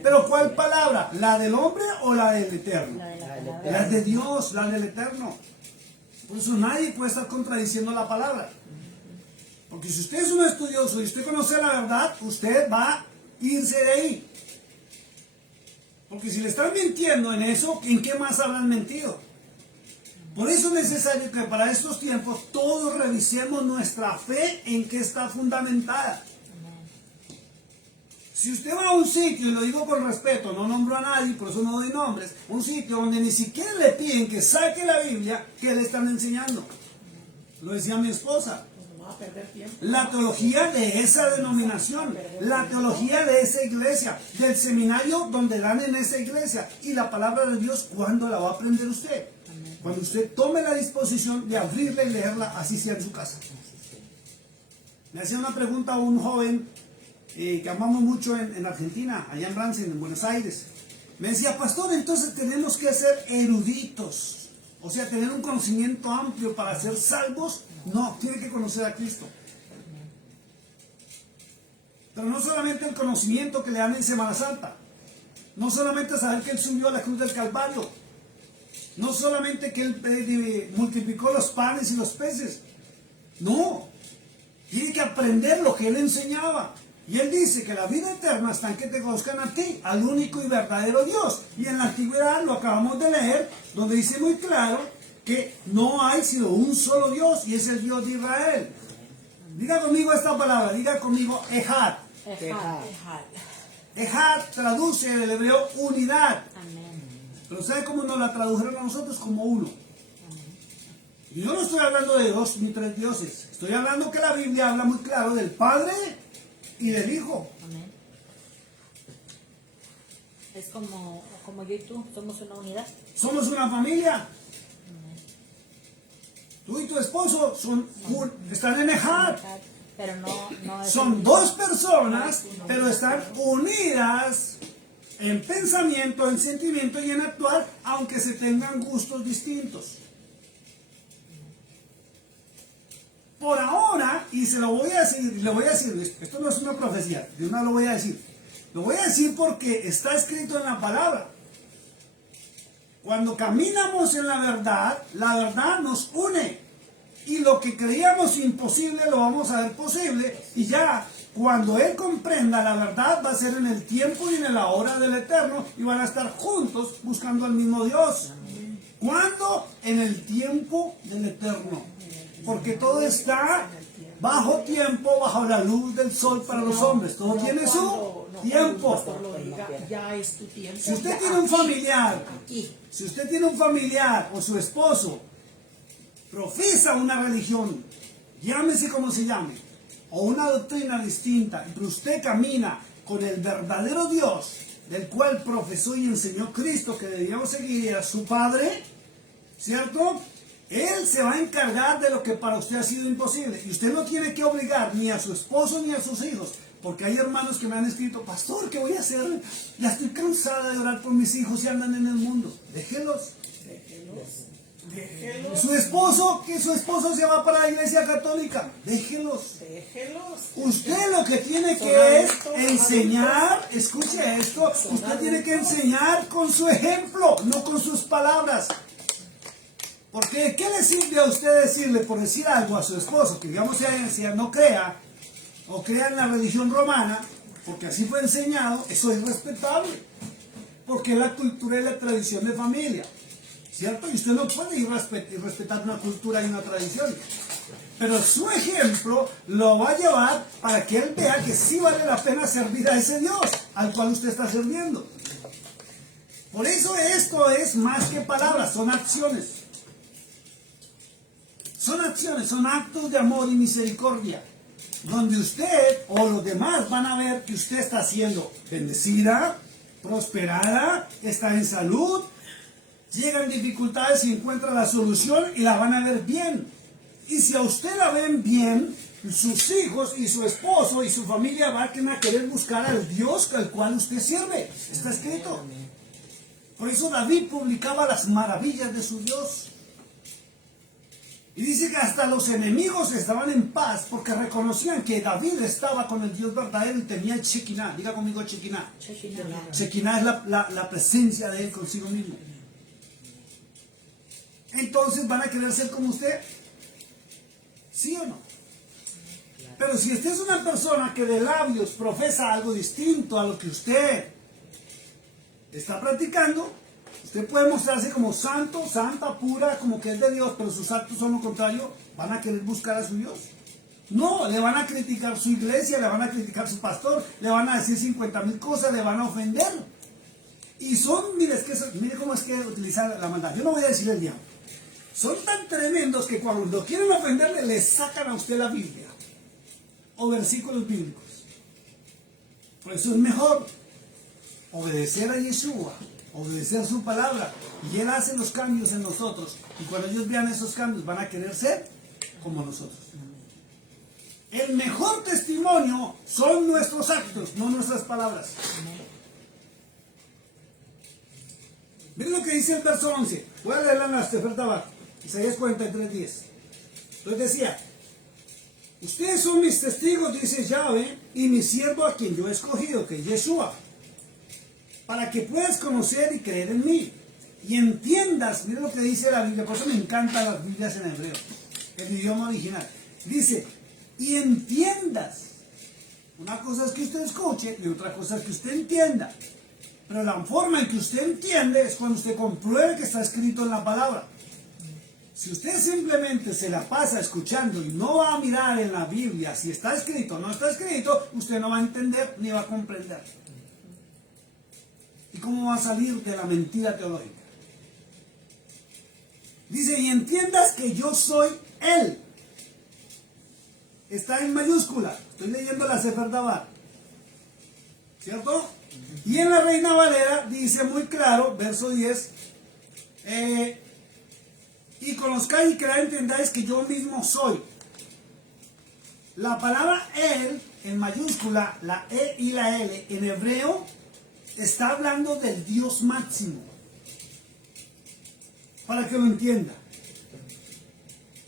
Pero ¿cuál palabra? ¿La del hombre o la del eterno? La de la palabra. La de Dios, la del eterno. Por eso nadie puede estar contradiciendo la palabra. Porque si usted es un estudioso y usted conoce la verdad, usted va a irse de ahí. Porque si le están mintiendo en eso, ¿en qué más habrán mentido? Por eso es necesario que para estos tiempos todos revisemos nuestra fe en qué está fundamentada. Si usted va a un sitio, y lo digo con respeto, no nombro a nadie, por eso no doy nombres, un sitio donde ni siquiera le piden que saque la Biblia, ¿qué le están enseñando? Lo decía mi esposa. Pues no va a perder tiempo. La teología de esa denominación, la teología de esa iglesia, del seminario donde dan en esa iglesia, y la palabra de Dios, ¿cuándo la va a aprender usted? Cuando usted tome la disposición de abrirla y leerla, así sea en su casa. Me hacía una pregunta a un joven que amamos mucho en Argentina, allá en Ransen, en Buenos Aires. Me decía: pastor, entonces tenemos que ser eruditos, o sea, tener un conocimiento amplio para ser salvos. No, tiene que conocer a Cristo. Pero no solamente el conocimiento que le dan en Semana Santa, no solamente saber que Él subió a la cruz del Calvario, no solamente que Él multiplicó los panes y los peces, no, tiene que aprender lo que Él enseñaba. Y Él dice que la vida eterna está en que te conozcan a ti, al único y verdadero Dios. Y en la antigüedad lo acabamos de leer, donde dice muy claro que no hay sino un solo Dios, y es el Dios de Israel. Diga conmigo esta palabra, diga conmigo Ejad. Ejad. Ejad traduce del hebreo unidad. Amén. Pero ¿sabe cómo nos la tradujeron a nosotros? Como uno. Y yo no estoy hablando de 2 ni 3 dioses. Estoy hablando que la Biblia habla muy claro del Padre y del Hijo. Amén. Es como yo y tú, somos una unidad. Somos una familia. Tú y tu esposo están en Ejad. Pero no es Son 2 personas, pero están unidas en pensamiento, en sentimiento y en actuar, aunque se tengan gustos distintos. Por ahora, y se lo voy a decir, le voy a decir, esto no es una profecía, de una lo voy a decir. Lo voy a decir porque está escrito en la palabra. Cuando caminamos en la verdad nos une. Y lo que creíamos imposible lo vamos a ver posible. Y ya cuando Él comprenda la verdad, va a ser en el tiempo y en la hora del eterno. Y van a estar juntos buscando al mismo Dios. ¿Cuándo? En el tiempo del eterno. Porque todo está bajo tiempo, bajo la luz del sol para los hombres. Todo tiene su tiempo. Pastor lo diga, ya es tu tiempo. Si usted ya tiene un aquí, familiar, aquí. si usted tiene un familiar o su esposo profesa una religión, llámese como se llame, o una doctrina distinta, pero usted camina con el verdadero Dios, del cual profesó y enseñó Cristo que debíamos seguir, y a su Padre, ¿cierto? Él se va a encargar de lo que para usted ha sido imposible. Y usted no tiene que obligar ni a su esposo ni a sus hijos. Porque hay hermanos que me han escrito: pastor, ¿qué voy a hacer? Ya estoy cansada de orar por mis hijos y andan en el mundo. Déjelos. Su esposo, que su esposo se va para la iglesia católica. Déjelos. Déjelos. Usted lo que tiene que es enseñar, escuche esto, usted tiene que enseñar con su ejemplo, no con sus palabras. Porque ¿qué le sirve a usted decirle, por decir algo, a su esposo, que digamos sea no crea, o crea en la religión romana, porque así fue enseñado? Eso es respetable, porque es la cultura y la tradición de familia, ¿cierto? Y usted no puede ir respetar una cultura y una tradición. Pero su ejemplo lo va a llevar para que él vea que sí vale la pena servir a ese Dios al cual usted está sirviendo. Por eso esto es más que palabras, son acciones. Son acciones, son actos de amor y misericordia, donde usted o los demás van a ver que usted está siendo bendecida, prosperada, está en salud, llegan dificultades y encuentra la solución y la van a ver bien. Y si a usted la ven bien, sus hijos y su esposo y su familia van a querer buscar al Dios al cual usted sirve. Está escrito. Por eso David publicaba las maravillas de su Dios. Y dice que hasta los enemigos estaban en paz porque reconocían que David estaba con el Dios verdadero y tenía Shekinah. Diga conmigo Shekinah. Shekinah es la presencia de él consigo mismo. Entonces van a querer ser como usted. ¿Sí o no? Pero si usted es una persona que de labios profesa algo distinto a lo que usted está practicando, usted puede mostrarse como santo, santa, pura, como que es de Dios, pero sus actos son lo contrario, van a querer buscar a su Dios. No, le van a criticar su iglesia, le van a criticar su pastor, le van a decir 50,000 cosas, le van a ofender. Y son, mire cómo es que utilizar la maldad. Yo no voy a decir el diablo. Son tan tremendos que cuando quieren ofenderle, le sacan a usted la Biblia o versículos bíblicos. Por eso es mejor obedecer a Yeshua, obedecer su palabra, y Él hace los cambios en nosotros, y cuando ellos vean esos cambios van a querer ser como nosotros. El mejor testimonio son nuestros actos, no nuestras palabras. Miren lo que dice el verso 11. Voy a leerla en la Sefer Tabar, Isaías 43:10. Entonces decía: ustedes son mis testigos, dice Yahweh, y mi siervo a quien yo he escogido, que es Yeshua, para que puedas conocer y creer en mí, y entiendas. Mira lo que dice la Biblia, por eso me encantan las Biblias en hebreo, el idioma original. Dice, y entiendas. Una cosa es que usted escuche y otra cosa es que usted entienda. Pero la forma en que usted entiende es cuando usted compruebe que está escrito en la palabra. Si usted simplemente se la pasa escuchando y no va a mirar en la Biblia si está escrito o no está escrito, usted no va a entender ni va a comprender. ¿Y cómo va a salir de la mentira teológica? Dice, y entiendas que yo soy Él. Está en mayúscula. Estoy leyendo la Sefer Tabar, ¿cierto? Y en la Reina Valera dice muy claro, verso 10, y conozcáis y que entendáis que yo mismo soy. La palabra Él, en mayúscula, la E y la L, en hebreo, está hablando del Dios máximo. Para que lo entienda.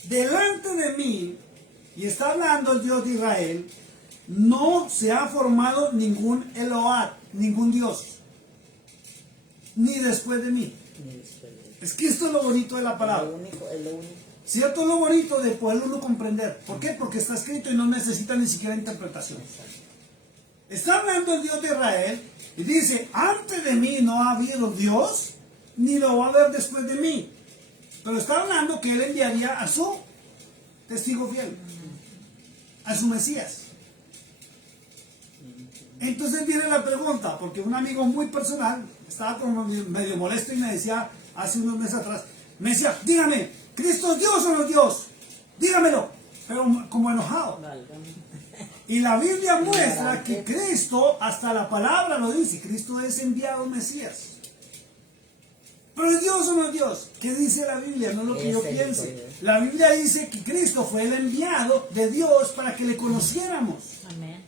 Delante de mí, y está hablando el Dios de Israel, no se ha formado ningún Eloah, ningún Dios, ni después de mí. Es que esto es lo bonito de la palabra. Es lo único. ¿Cierto? Es lo bonito de poder uno comprender. ¿Por qué? Porque está escrito y no necesita ni siquiera interpretación. Está hablando el Dios de Israel y dice, antes de mí no ha habido Dios, ni lo va a haber después de mí. Pero está hablando que Él enviaría a su testigo fiel, a su Mesías. Entonces viene la pregunta, porque un amigo muy personal estaba como medio molesto y me decía hace unos meses atrás, me decía, dígame, ¿Cristo es Dios o no es Dios? Dígamelo, pero como enojado. Y la Biblia muestra que Cristo, hasta la palabra lo dice, Cristo es enviado Mesías. ¿Pero es Dios o no es Dios? ¿Qué dice la Biblia? No es lo que yo piense. La Biblia dice que Cristo fue el enviado de Dios para que le conociéramos. Amén.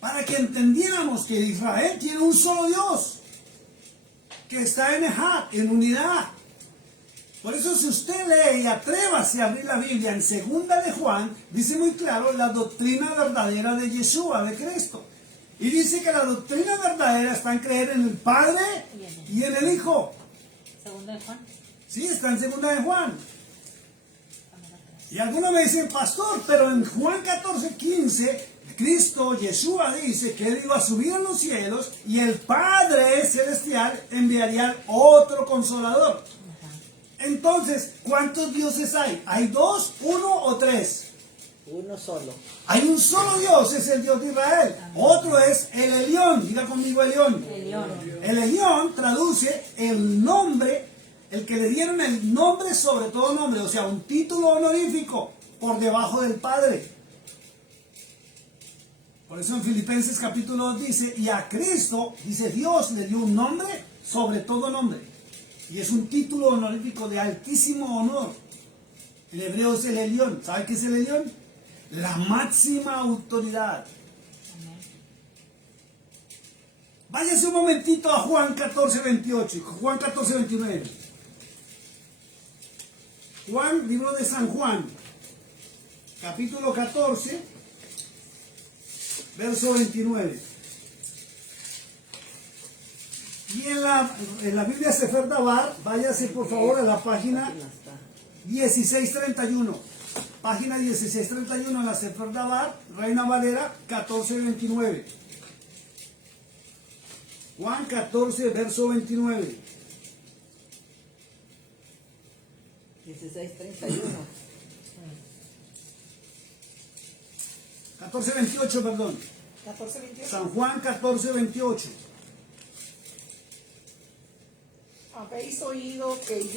Para que entendiéramos que Israel tiene un solo Dios, que está en Ejad, en unidad. Por eso si usted lee y atrévase a abrir la Biblia en segunda de Juan, dice muy claro la doctrina verdadera de Yeshua, de Cristo. Y dice que la doctrina verdadera está en creer en el Padre y en el Hijo. Segunda de Juan. Sí, está en segunda de Juan. Y algunos me dicen, pastor, pero en Juan 14:15, Cristo, Yeshua, dice que Él iba a subir en los cielos y el Padre Celestial enviaría otro consolador. Entonces, ¿cuántos dioses hay? ¿Hay dos, uno o tres? Uno solo. Hay un solo Dios, es el Dios de Israel. Otro es el Elión, diga conmigo Elión. El Elión traduce el nombre, el que le dieron el nombre sobre todo nombre, o sea, un título honorífico por debajo del Padre. Por eso en Filipenses capítulo 2 dice, y a Cristo, dice, Dios le dio un nombre sobre todo nombre. Y es un título honorífico de altísimo honor. En hebreo es el Elión. ¿Sabe qué es el Elión? La máxima autoridad. Amén. Váyase un momentito a Juan 14, 28 y Juan 14, 29. Juan, libro de San Juan, capítulo 14, verso 29. Y en la Biblia Sefer Dabar, váyase por favor a la página Aquí no está. 1631. Página 1631 en la Sefer Dabar, Reina Valera 1429. Juan 14, verso 29. 16:31. 1428, perdón. 14:28. San Juan 1428. Habéis oído que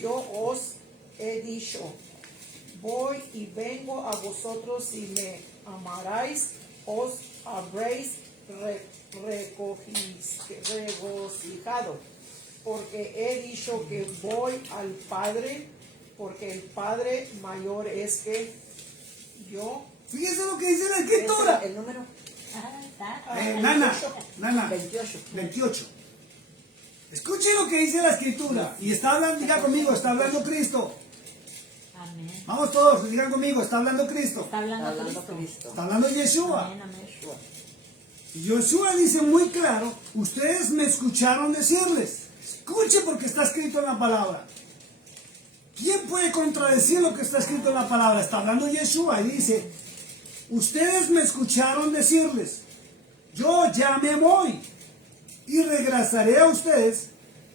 yo os he dicho, voy y vengo a vosotros, si me amarais, os habréis regocijado, porque he dicho que voy al Padre, porque el Padre mayor es que yo. Fíjese lo que dice la escritura. ¿El número? Ah, está. Nana, 28. 28. Escuche lo que dice la escritura. Y está hablando, diga conmigo, está hablando Cristo. Amén. Vamos todos, digan conmigo, está hablando Cristo. Está hablando Hablando Cristo. Cristo. Está hablando Yeshua. Amén, amén. Y Yeshua dice muy claro, ustedes me escucharon decirles. Escuche porque está escrito en la palabra. ¿Quién puede contradecir lo que está escrito en la palabra? Está hablando Yeshua y dice, ustedes me escucharon decirles, yo ya me voy y regresaré a ustedes.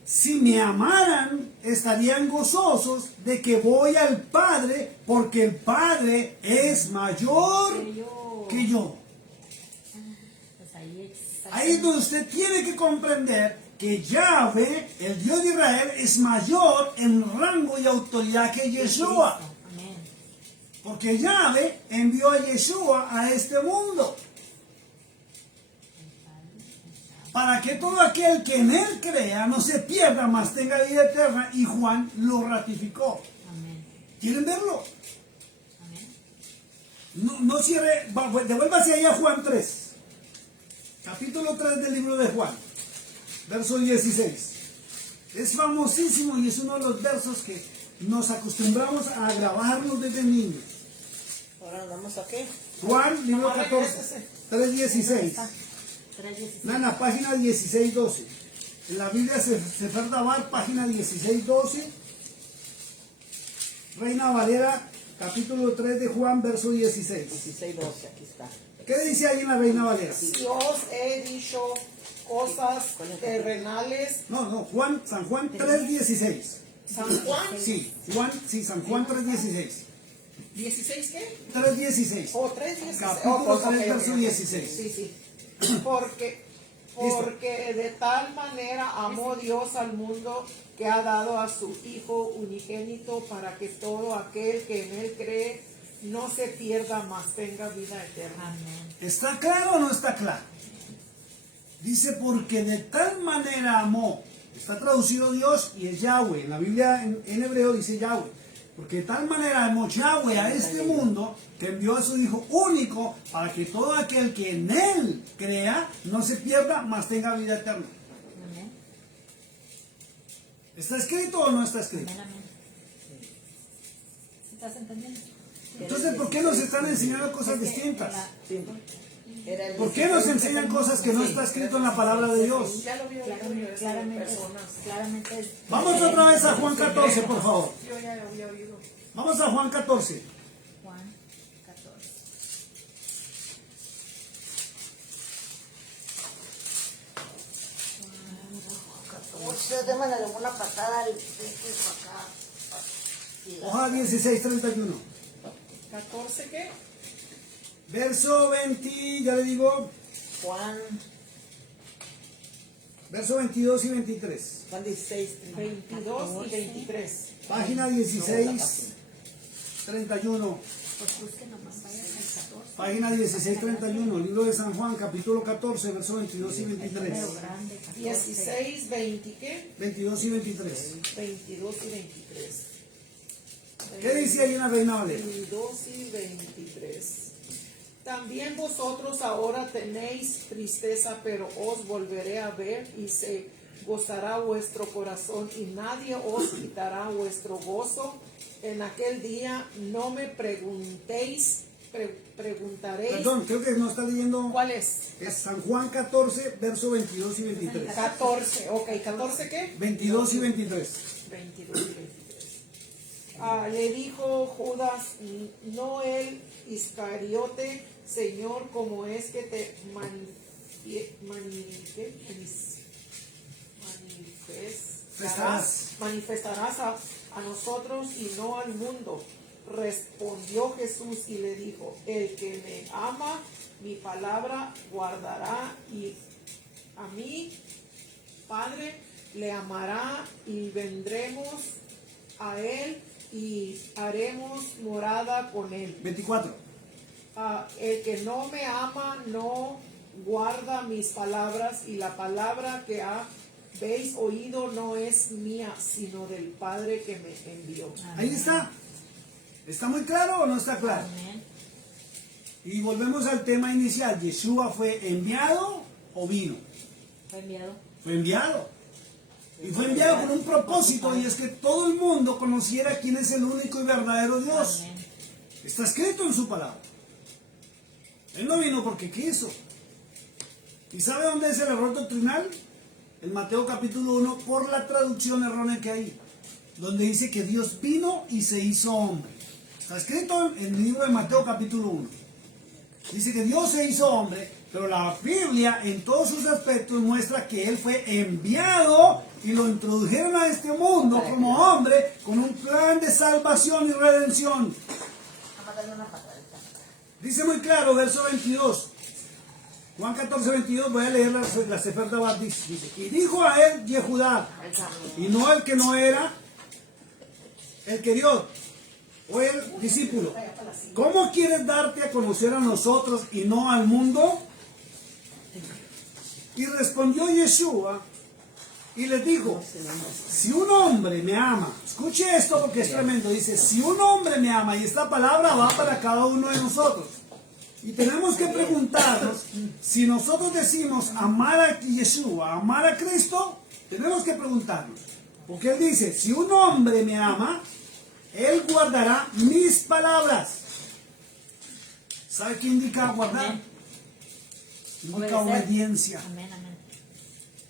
Si me amaran, estarían gozosos de que voy al Padre, porque el Padre es mayor que yo. Pues ahí exactamente. Ahí es donde usted tiene que comprender que Yahweh, el Dios de Israel, es mayor en rango y autoridad que Yeshua. Amén. Porque Yahweh envió a Yeshua a este mundo. Para que todo aquel que en él crea no se pierda, mas tenga vida eterna. Y Juan lo ratificó. Amén. ¿Quieren verlo? Amén. No cierre, devuélvase ahí a Juan 3. Capítulo 3 del libro de Juan. Verso 16. Es famosísimo y es uno de los versos que nos acostumbramos a grabarnos desde niños. Ahora nos vamos a qué. Juan, libro 14, 3:16. 3:16. Nana, página 16:12. En la Biblia Sefer Dabar, página 16:12. Reina Valera, capítulo 3 de Juan, verso 16. 16:12, aquí está. ¿Qué dice ahí en la Reina Valera? Si os he dicho cosas terrenales, No, San Juan 3:16. San Juan, Sí, San Juan 3:16. 16 ¿qué? 3:16. O 3:16. Capítulo 3, verso 16. Sí, sí. Porque de tal manera amó Dios al mundo que ha dado a su Hijo unigénito para que todo aquel que en él cree no se pierda, mas tenga vida eterna. Amén. ¿Está claro o no está claro? Dice, porque de tal manera amó. Está traducido Dios y es Yahweh. En la Biblia en hebreo dice Yahweh. Porque de tal manera amó Yahweh a este mundo que envió a su Hijo único para que todo aquel que en él crea no se pierda, mas tenga vida eterna. Amén. ¿Está escrito o no está escrito? Amén. Amén. ¿Sí ¿Estás entendiendo? Entonces, ¿por qué nos están enseñando cosas Es que distintas? Sí. Era el ¿Por qué nos 16, enseñan cosas que no está escrito en la palabra de Dios? Ya lo vi Claramente es. Vamos otra vez a Juan 14, por favor. Yo ya lo había oído. Vamos a Juan 14. Juan 14. Usted démosle una patada al acá. Hoja 16:31. 14 ¿qué? Verso 20, ya le digo, Juan verso 22 y 23. 16. 22 y 23. Página 16, 31. Pues busque nomás, vaya al 14. Página 1631, libro de San Juan, capítulo 14, versos 22 y 23. Pero grande, 14. 16, 20, ¿qué? 22 y 23. 22 y 23. ¿Qué dice ahí en la Reina Valera? 22 y 23. También vosotros ahora tenéis tristeza, pero os volveré a ver y se gozará vuestro corazón y nadie os quitará vuestro gozo. En aquel día no me preguntaréis. Perdón, creo que no está leyendo. ¿Cuál es? Es San Juan 14, versos 22 y 23. 14, ok, ¿14 qué? 22 y 23. 22 y 23. Le dijo Judas, no el Iscariote, Señor, como es que te manifestarás a nosotros y no al mundo. Respondió Jesús y le dijo, el que me ama, mi palabra guardará y a mí, Padre, le amará y vendremos a él y haremos morada con él. 24. El que no me ama no guarda mis palabras y la palabra que habéis oído no es mía, sino del Padre que me envió. Ahí está. ¿Está muy claro o no está claro? Amén. Y volvemos al tema inicial. ¿Yeshua fue enviado o vino? Fue enviado. Fue enviado. Y fue enviado con un propósito, y es que todo el mundo conociera quién es el único y verdadero Dios. Amén. Está escrito en su palabra. Él no vino porque quiso. ¿Y sabe dónde es el error doctrinal? En Mateo capítulo 1, por la traducción errónea que hay, donde dice que Dios vino y se hizo hombre. Está escrito en el libro de Mateo capítulo 1. Dice que Dios se hizo hombre, pero la Biblia en todos sus aspectos muestra que Él fue enviado y lo introdujeron a este mundo como hombre con un plan de salvación y redención. Dice muy claro, verso 22. Juan 14, 22, voy a leer la Sefer Dabar, dice, y dijo a él Yehudá, y no el que no era, el que Dios, o el discípulo, ¿cómo quieres darte a conocer a nosotros y no al mundo? Y respondió Yeshua y les dijo, si un hombre me ama, escuche esto porque es tremendo, dice, si un hombre me ama, y esta palabra va para cada uno de nosotros, y tenemos que preguntarnos, si nosotros decimos amar a Yeshua, amar a Cristo, tenemos que preguntarnos, porque Él dice, si un hombre me ama, Él guardará mis palabras. ¿Sabe qué indica guardar? Amén. Indica Obedecer. obediencia. Amén, amén.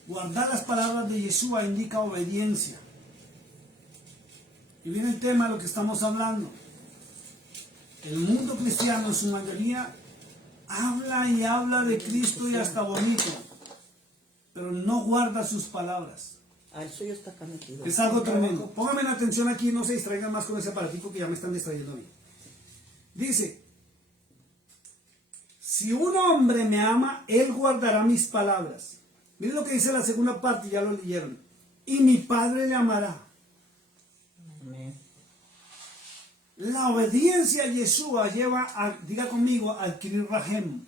Guardar las palabras de Yeshua indica obediencia. Y viene el tema de lo que estamos hablando. El mundo cristiano en su mayoría habla y habla de Cristo y hasta bonito, pero no guarda sus palabras. El suyo está acá metido. Es algo tremendo. Pónganme en atención aquí, no se distraigan más con ese aparatico que ya me están distrayendo a mí. Dice, si un hombre me ama, él guardará mis palabras. Miren lo que dice la segunda parte, ya lo leyeron. Y mi Padre le amará. Amén. La obediencia a Yeshua lleva a, diga conmigo, a adquirir rahem.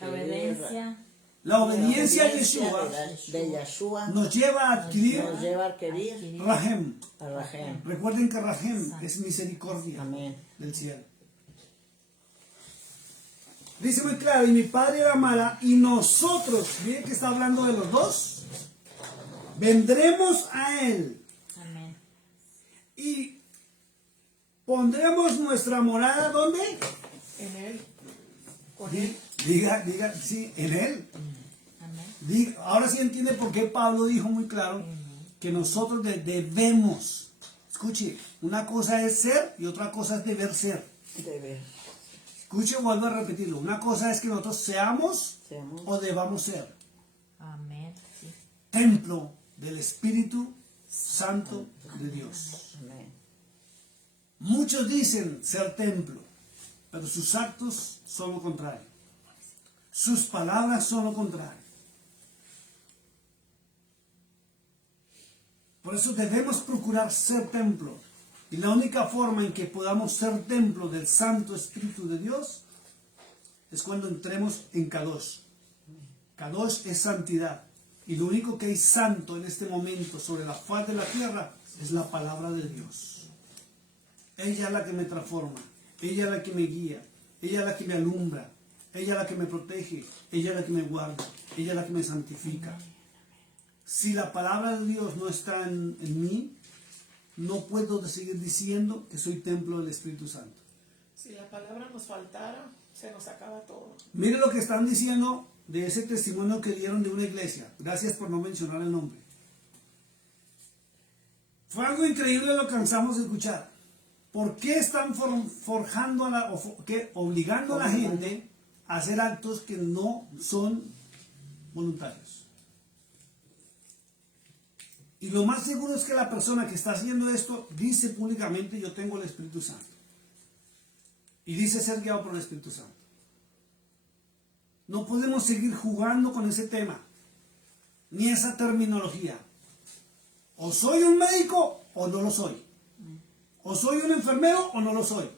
La obediencia. La obediencia a Yeshua de Yeshua nos lleva a adquirir nos lleva a adquirir rahem. a Rahem. Recuerden que rahem es misericordia Amén. del cielo. Dice muy claro, y mi Padre la amará, y nosotros, miren que está hablando de los dos, vendremos a Él Amén. y pondremos nuestra morada, ¿dónde? En él, con él. Diga, sí, en Él. Amén. Ahora sí entiende por qué Pablo dijo muy claro que nosotros debemos. Escuche, una cosa es ser y otra cosa es deber ser. Deber. Escuche, vuelvo a repetirlo. Una cosa es que nosotros seamos o debamos ser Amén. Sí. templo del Espíritu Santo de Dios. Amén. Muchos dicen ser templo, pero sus actos son lo contrario. Sus palabras son lo contrario. Por eso debemos procurar ser templo. Y la única forma en que podamos ser templo del Santo Espíritu de Dios es cuando entremos en Kadosh. Kadosh es santidad. Y lo único que hay santo en este momento sobre la faz de la tierra es la palabra de Dios. Ella es la que me transforma. Ella es la que me guía. Ella es la que me alumbra. Ella es la que me protege. Ella es la que me guarda. Ella es la que me santifica. Si la palabra de Dios no está en mí, no puedo seguir diciendo que soy templo del Espíritu Santo. Si la palabra nos faltara, se nos acaba todo. Mire lo que están diciendo de ese testimonio que dieron de una iglesia. Gracias por no mencionar el nombre. Fue algo increíble lo que cansamos de escuchar. ¿Por qué están forjando obligando a la gente a hacer actos que no son voluntarios? Y lo más seguro es que la persona que está haciendo esto dice públicamente: yo tengo el Espíritu Santo. Y dice ser guiado por el Espíritu Santo. No podemos seguir jugando con ese tema, ni esa terminología. O soy un médico o no lo soy. O soy un enfermero o no lo soy.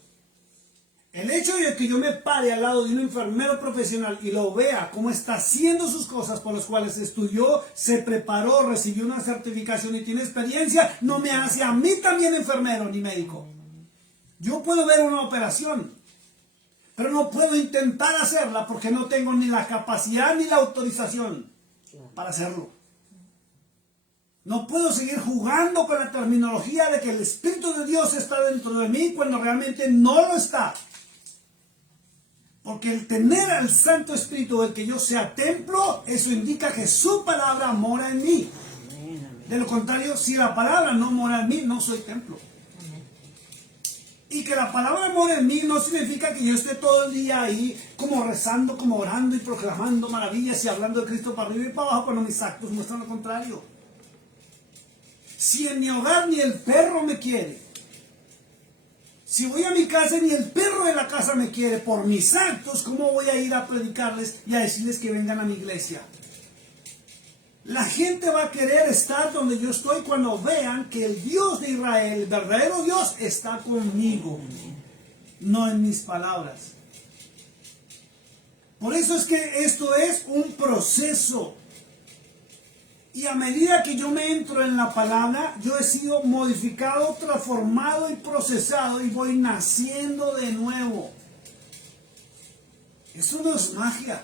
El hecho de que yo me pare al lado de un enfermero profesional y lo vea cómo está haciendo sus cosas por las cuales estudió, se preparó, recibió una certificación y tiene experiencia, no me hace a mí también enfermero ni médico. Yo puedo ver una operación, pero no puedo intentar hacerla porque no tengo ni la capacidad ni la autorización para hacerlo. No puedo seguir jugando con la terminología de que el Espíritu de Dios está dentro de mí cuando realmente no lo está. Porque el tener al Santo Espíritu, el que yo sea templo, eso indica que su palabra mora en mí. De lo contrario, si la palabra no mora en mí, no soy templo. Y que la palabra mora en mí no significa que yo esté todo el día ahí como rezando, como orando y proclamando maravillas y hablando de Cristo para arriba y para abajo cuando mis actos muestran lo contrario. Si en mi hogar ni el perro me quiere, si voy a mi casa ni el perro de la casa me quiere por mis actos, ¿cómo voy a ir a predicarles y a decirles que vengan a mi iglesia? La gente va a querer estar donde yo estoy cuando vean que el Dios de Israel, el verdadero Dios, está conmigo, no en mis palabras. Por eso es que esto es un proceso. Y a medida que yo me entro en la palabra, yo he sido modificado, transformado y procesado y voy naciendo de nuevo. Eso no es magia.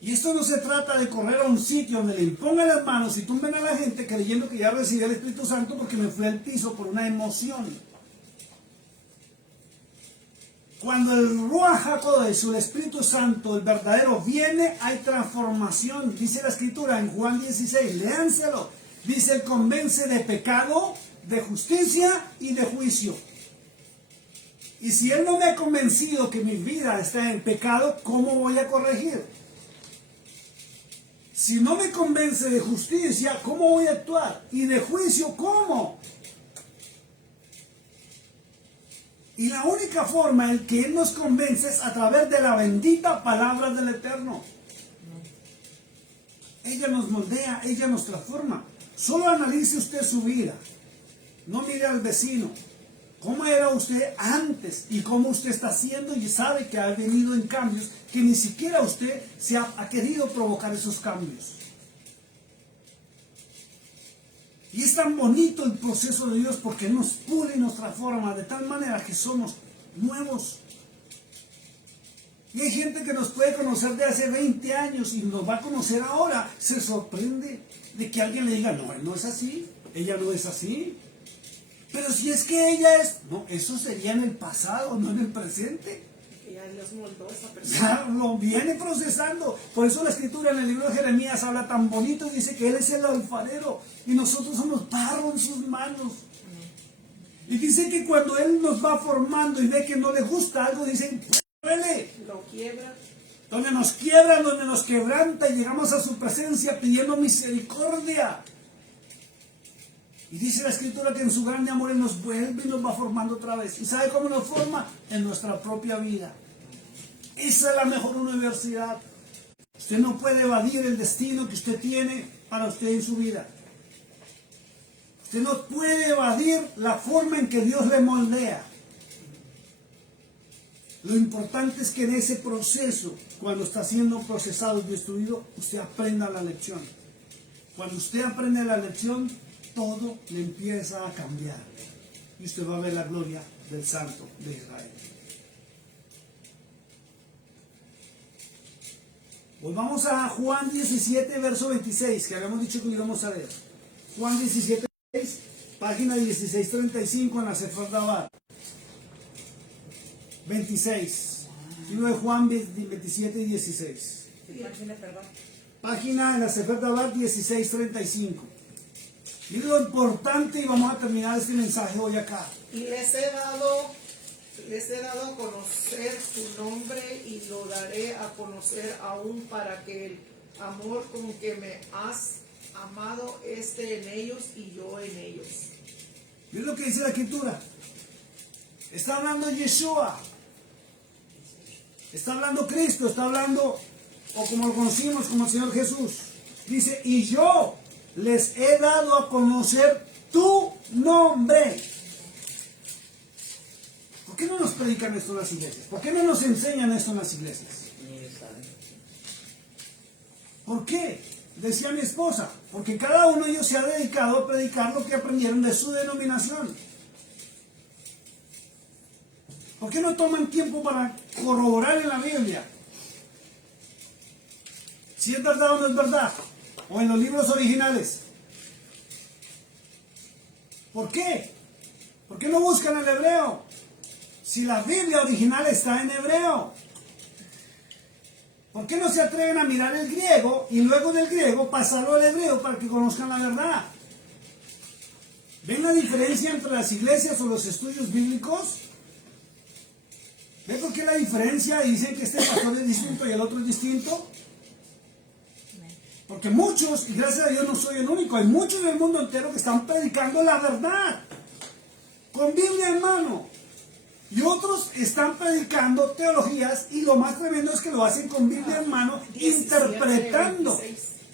Y esto no se trata de correr a un sitio donde le impongan las manos y tumben a la gente creyendo que ya recibí el Espíritu Santo porque me fui al piso por una emoción. Cuando el Ruach HaKodesh, el Espíritu Santo, el verdadero, viene, hay transformación. Dice la Escritura en Juan 16, léanselo. Dice, Él convence de pecado, de justicia y de juicio. Y si Él no me ha convencido que mi vida está en pecado, ¿cómo voy a corregir? Si no me convence de justicia, ¿cómo voy a actuar? Y de juicio, ¿cómo? Y la única forma en que Él nos convence es a través de la bendita palabra del Eterno. Ella nos moldea, ella nos transforma. Solo analice usted su vida. No mire al vecino. ¿Cómo era usted antes y cómo usted está haciendo? Y sabe que ha venido en cambios que ni siquiera usted ha querido provocar esos cambios. Y es tan bonito el proceso de Dios porque nos pule y nos transforma de tal manera que somos nuevos. Y hay gente que nos puede conocer de hace 20 años y nos va a conocer ahora. Se sorprende de que alguien le diga, no, él no es así, ella no es así. Pero si es que ella es, no, eso sería en el pasado, no en el presente. Que ya Dios moldó a esa persona. Ya lo viene procesando. Por eso la Escritura en el libro de Jeremías habla tan bonito y dice que Él es el alfarero y nosotros somos barro en sus manos. Y dice que cuando Él nos va formando y ve que no le gusta algo, dice, duele. Lo quiebra. Donde nos quiebra, donde nos quebranta y llegamos a su presencia pidiendo misericordia. Y dice la Escritura que en su grande amor Él nos vuelve y nos va formando otra vez. ¿Y sabe cómo nos forma? En nuestra propia vida. Esa es la mejor universidad. Usted no puede evadir el destino que usted tiene para usted en su vida. Usted no puede evadir la forma en que Dios le moldea. Lo importante es que en ese proceso, cuando está siendo procesado y destruido, usted aprenda la lección. Cuando usted aprende la lección, todo le empieza a cambiar. Y usted va a ver la gloria del Santo de Israel. Volvamos a Juan 17, verso 26, que habíamos dicho que lo íbamos a leer. Juan 17, página 1635 en la Sefer Dabar. 26. Libro de Juan 27 y 16. Página en la Sefer Dabar 1635. Miren lo importante y vamos a terminar este mensaje hoy acá. Y les he dado a conocer tu nombre y lo daré a conocer aún para que el amor con que me has amado esté en ellos y yo en ellos. Miren lo que dice la Escritura. Está hablando Yeshua. Está hablando Cristo. Está hablando, o como lo conocimos, como el Señor Jesús. Dice, y yo les he dado a conocer tu nombre. ¿Por qué no nos predican esto en las iglesias? ¿Por qué no nos enseñan esto en las iglesias? ¿Por qué? Decía mi esposa, porque cada uno de ellos se ha dedicado a predicar lo que aprendieron de su denominación. ¿Por qué no toman tiempo para corroborar en la Biblia si es verdad o no es verdad? O en los libros originales. ¿Por qué? ¿Por qué no buscan el hebreo? Si la Biblia original está en hebreo. ¿Por qué no se atreven a mirar el griego y luego del griego pasarlo al hebreo para que conozcan la verdad? ¿Ven la diferencia entre las iglesias o los estudios bíblicos? ¿Ven por qué la diferencia? Dicen que este pastor es distinto y el otro es distinto. Porque muchos, y gracias a Dios no soy el único, hay muchos en el mundo entero que están predicando la verdad, con Biblia en mano. Y otros están predicando teologías, y lo más tremendo es que lo hacen con Biblia en mano,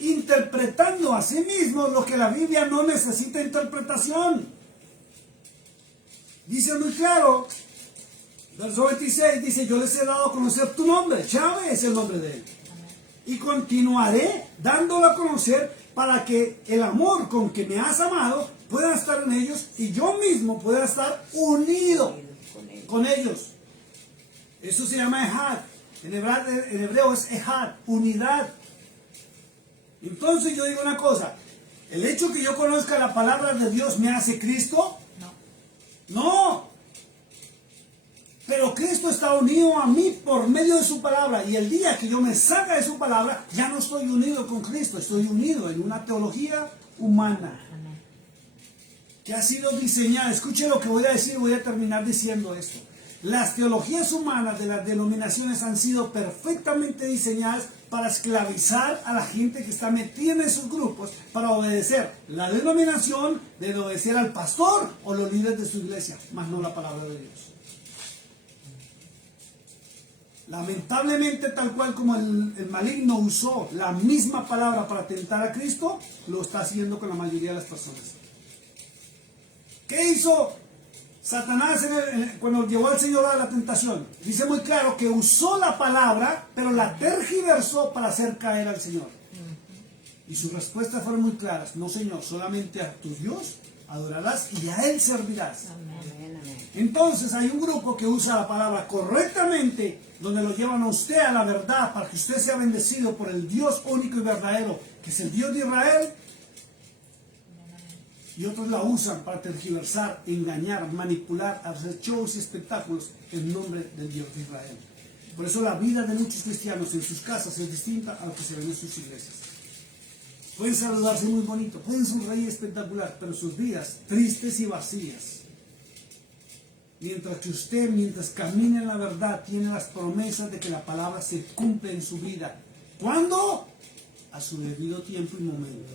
interpretando a sí mismos lo que la Biblia no necesita interpretación. Dice muy claro, verso 26, dice, yo les he dado a conocer tu nombre. Yahvé es el nombre de él. Y continuaré dándolo a conocer para que el amor con que me has amado pueda estar en ellos y yo mismo pueda estar unido con ellos. Eso se llama Ehad. En hebreo es Ehad, unidad. Entonces yo digo una cosa, ¿el hecho que yo conozca la palabra de Dios me hace Cristo? No. Pero Cristo está unido a mí por medio de su palabra. Y el día que yo me salga de su palabra, ya no estoy unido con Cristo. Estoy unido en una teología humana. Que ha sido diseñada. Escuche lo que voy a decir. Voy a terminar diciendo esto. Las teologías humanas de las denominaciones han sido perfectamente diseñadas para esclavizar a la gente que está metida en esos grupos. Para obedecer la denominación, de obedecer al pastor o los líderes de su iglesia. Más no la palabra de Dios. Lamentablemente, tal cual como el maligno usó la misma palabra para tentar a Cristo, lo está haciendo con la mayoría de las personas. ¿Qué hizo Satanás cuando llevó al Señor a la tentación? Dice muy claro que usó la palabra, pero la tergiversó para hacer caer al Señor. Y sus respuestas fueron muy claras. No, Señor, solamente a tu Dios adorarás y a Él servirás. Entonces hay un grupo que usa la palabra correctamente, donde lo llevan a usted a la verdad, para que usted sea bendecido por el Dios único y verdadero, que es el Dios de Israel. Y otros la usan para tergiversar, engañar, manipular, hacer shows y espectáculos en nombre del Dios de Israel. Por eso la vida de muchos cristianos en sus casas es distinta a lo que se ve en sus iglesias. Pueden saludarse muy bonito, pueden sonreír espectacular, pero sus vidas tristes y vacías. Mientras que usted, mientras camina en la verdad, tiene las promesas de que la palabra se cumple en su vida. ¿Cuándo? A su debido tiempo y momento.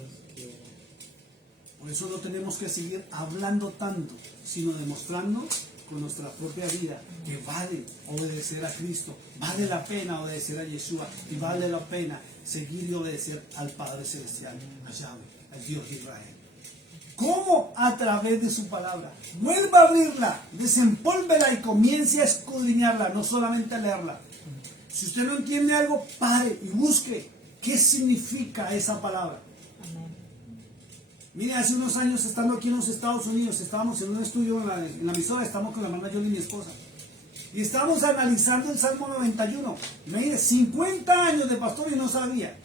Por eso no tenemos que seguir hablando tanto, sino demostrando con nuestra propia vida que vale obedecer a Cristo, vale la pena obedecer a Yeshua y vale la pena seguir y obedecer al Padre Celestial, a Yahvé, al Dios de Israel. ¿Cómo? A través de su palabra. Vuelva a abrirla, desempólvela y comience a escudriñarla, no solamente a leerla. Si usted no entiende algo, pare y busque qué significa esa palabra. Amén. Mire, hace unos años, estando aquí en los Estados Unidos, estábamos en un estudio en la emisora, estamos con la hermana Yoli y mi esposa. Y estábamos analizando el Salmo 91. Mire, 50 años de pastor y no sabía.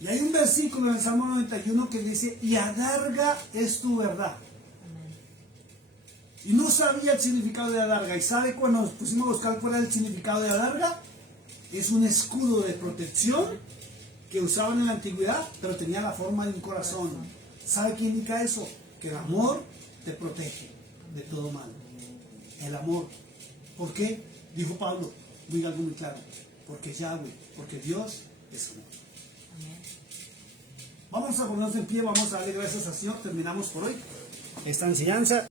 Y hay un versículo en el Salmo 91 que dice, y adarga es tu verdad. Amén. Y no sabía el significado de adarga. ¿Y sabe cuando nos pusimos a buscar cuál era el significado de adarga? Es un escudo de protección que usaban en la antigüedad, pero tenía la forma de un corazón. ¿Sabe qué indica eso? Que el amor te protege de todo mal. El amor. ¿Por qué? Dijo Pablo, muy algo muy claro. Porque Yahweh, porque Dios es amor. Amén. Vamos a ponernos en pie, vamos a darle gracias al Señor. Terminamos por hoy esta enseñanza.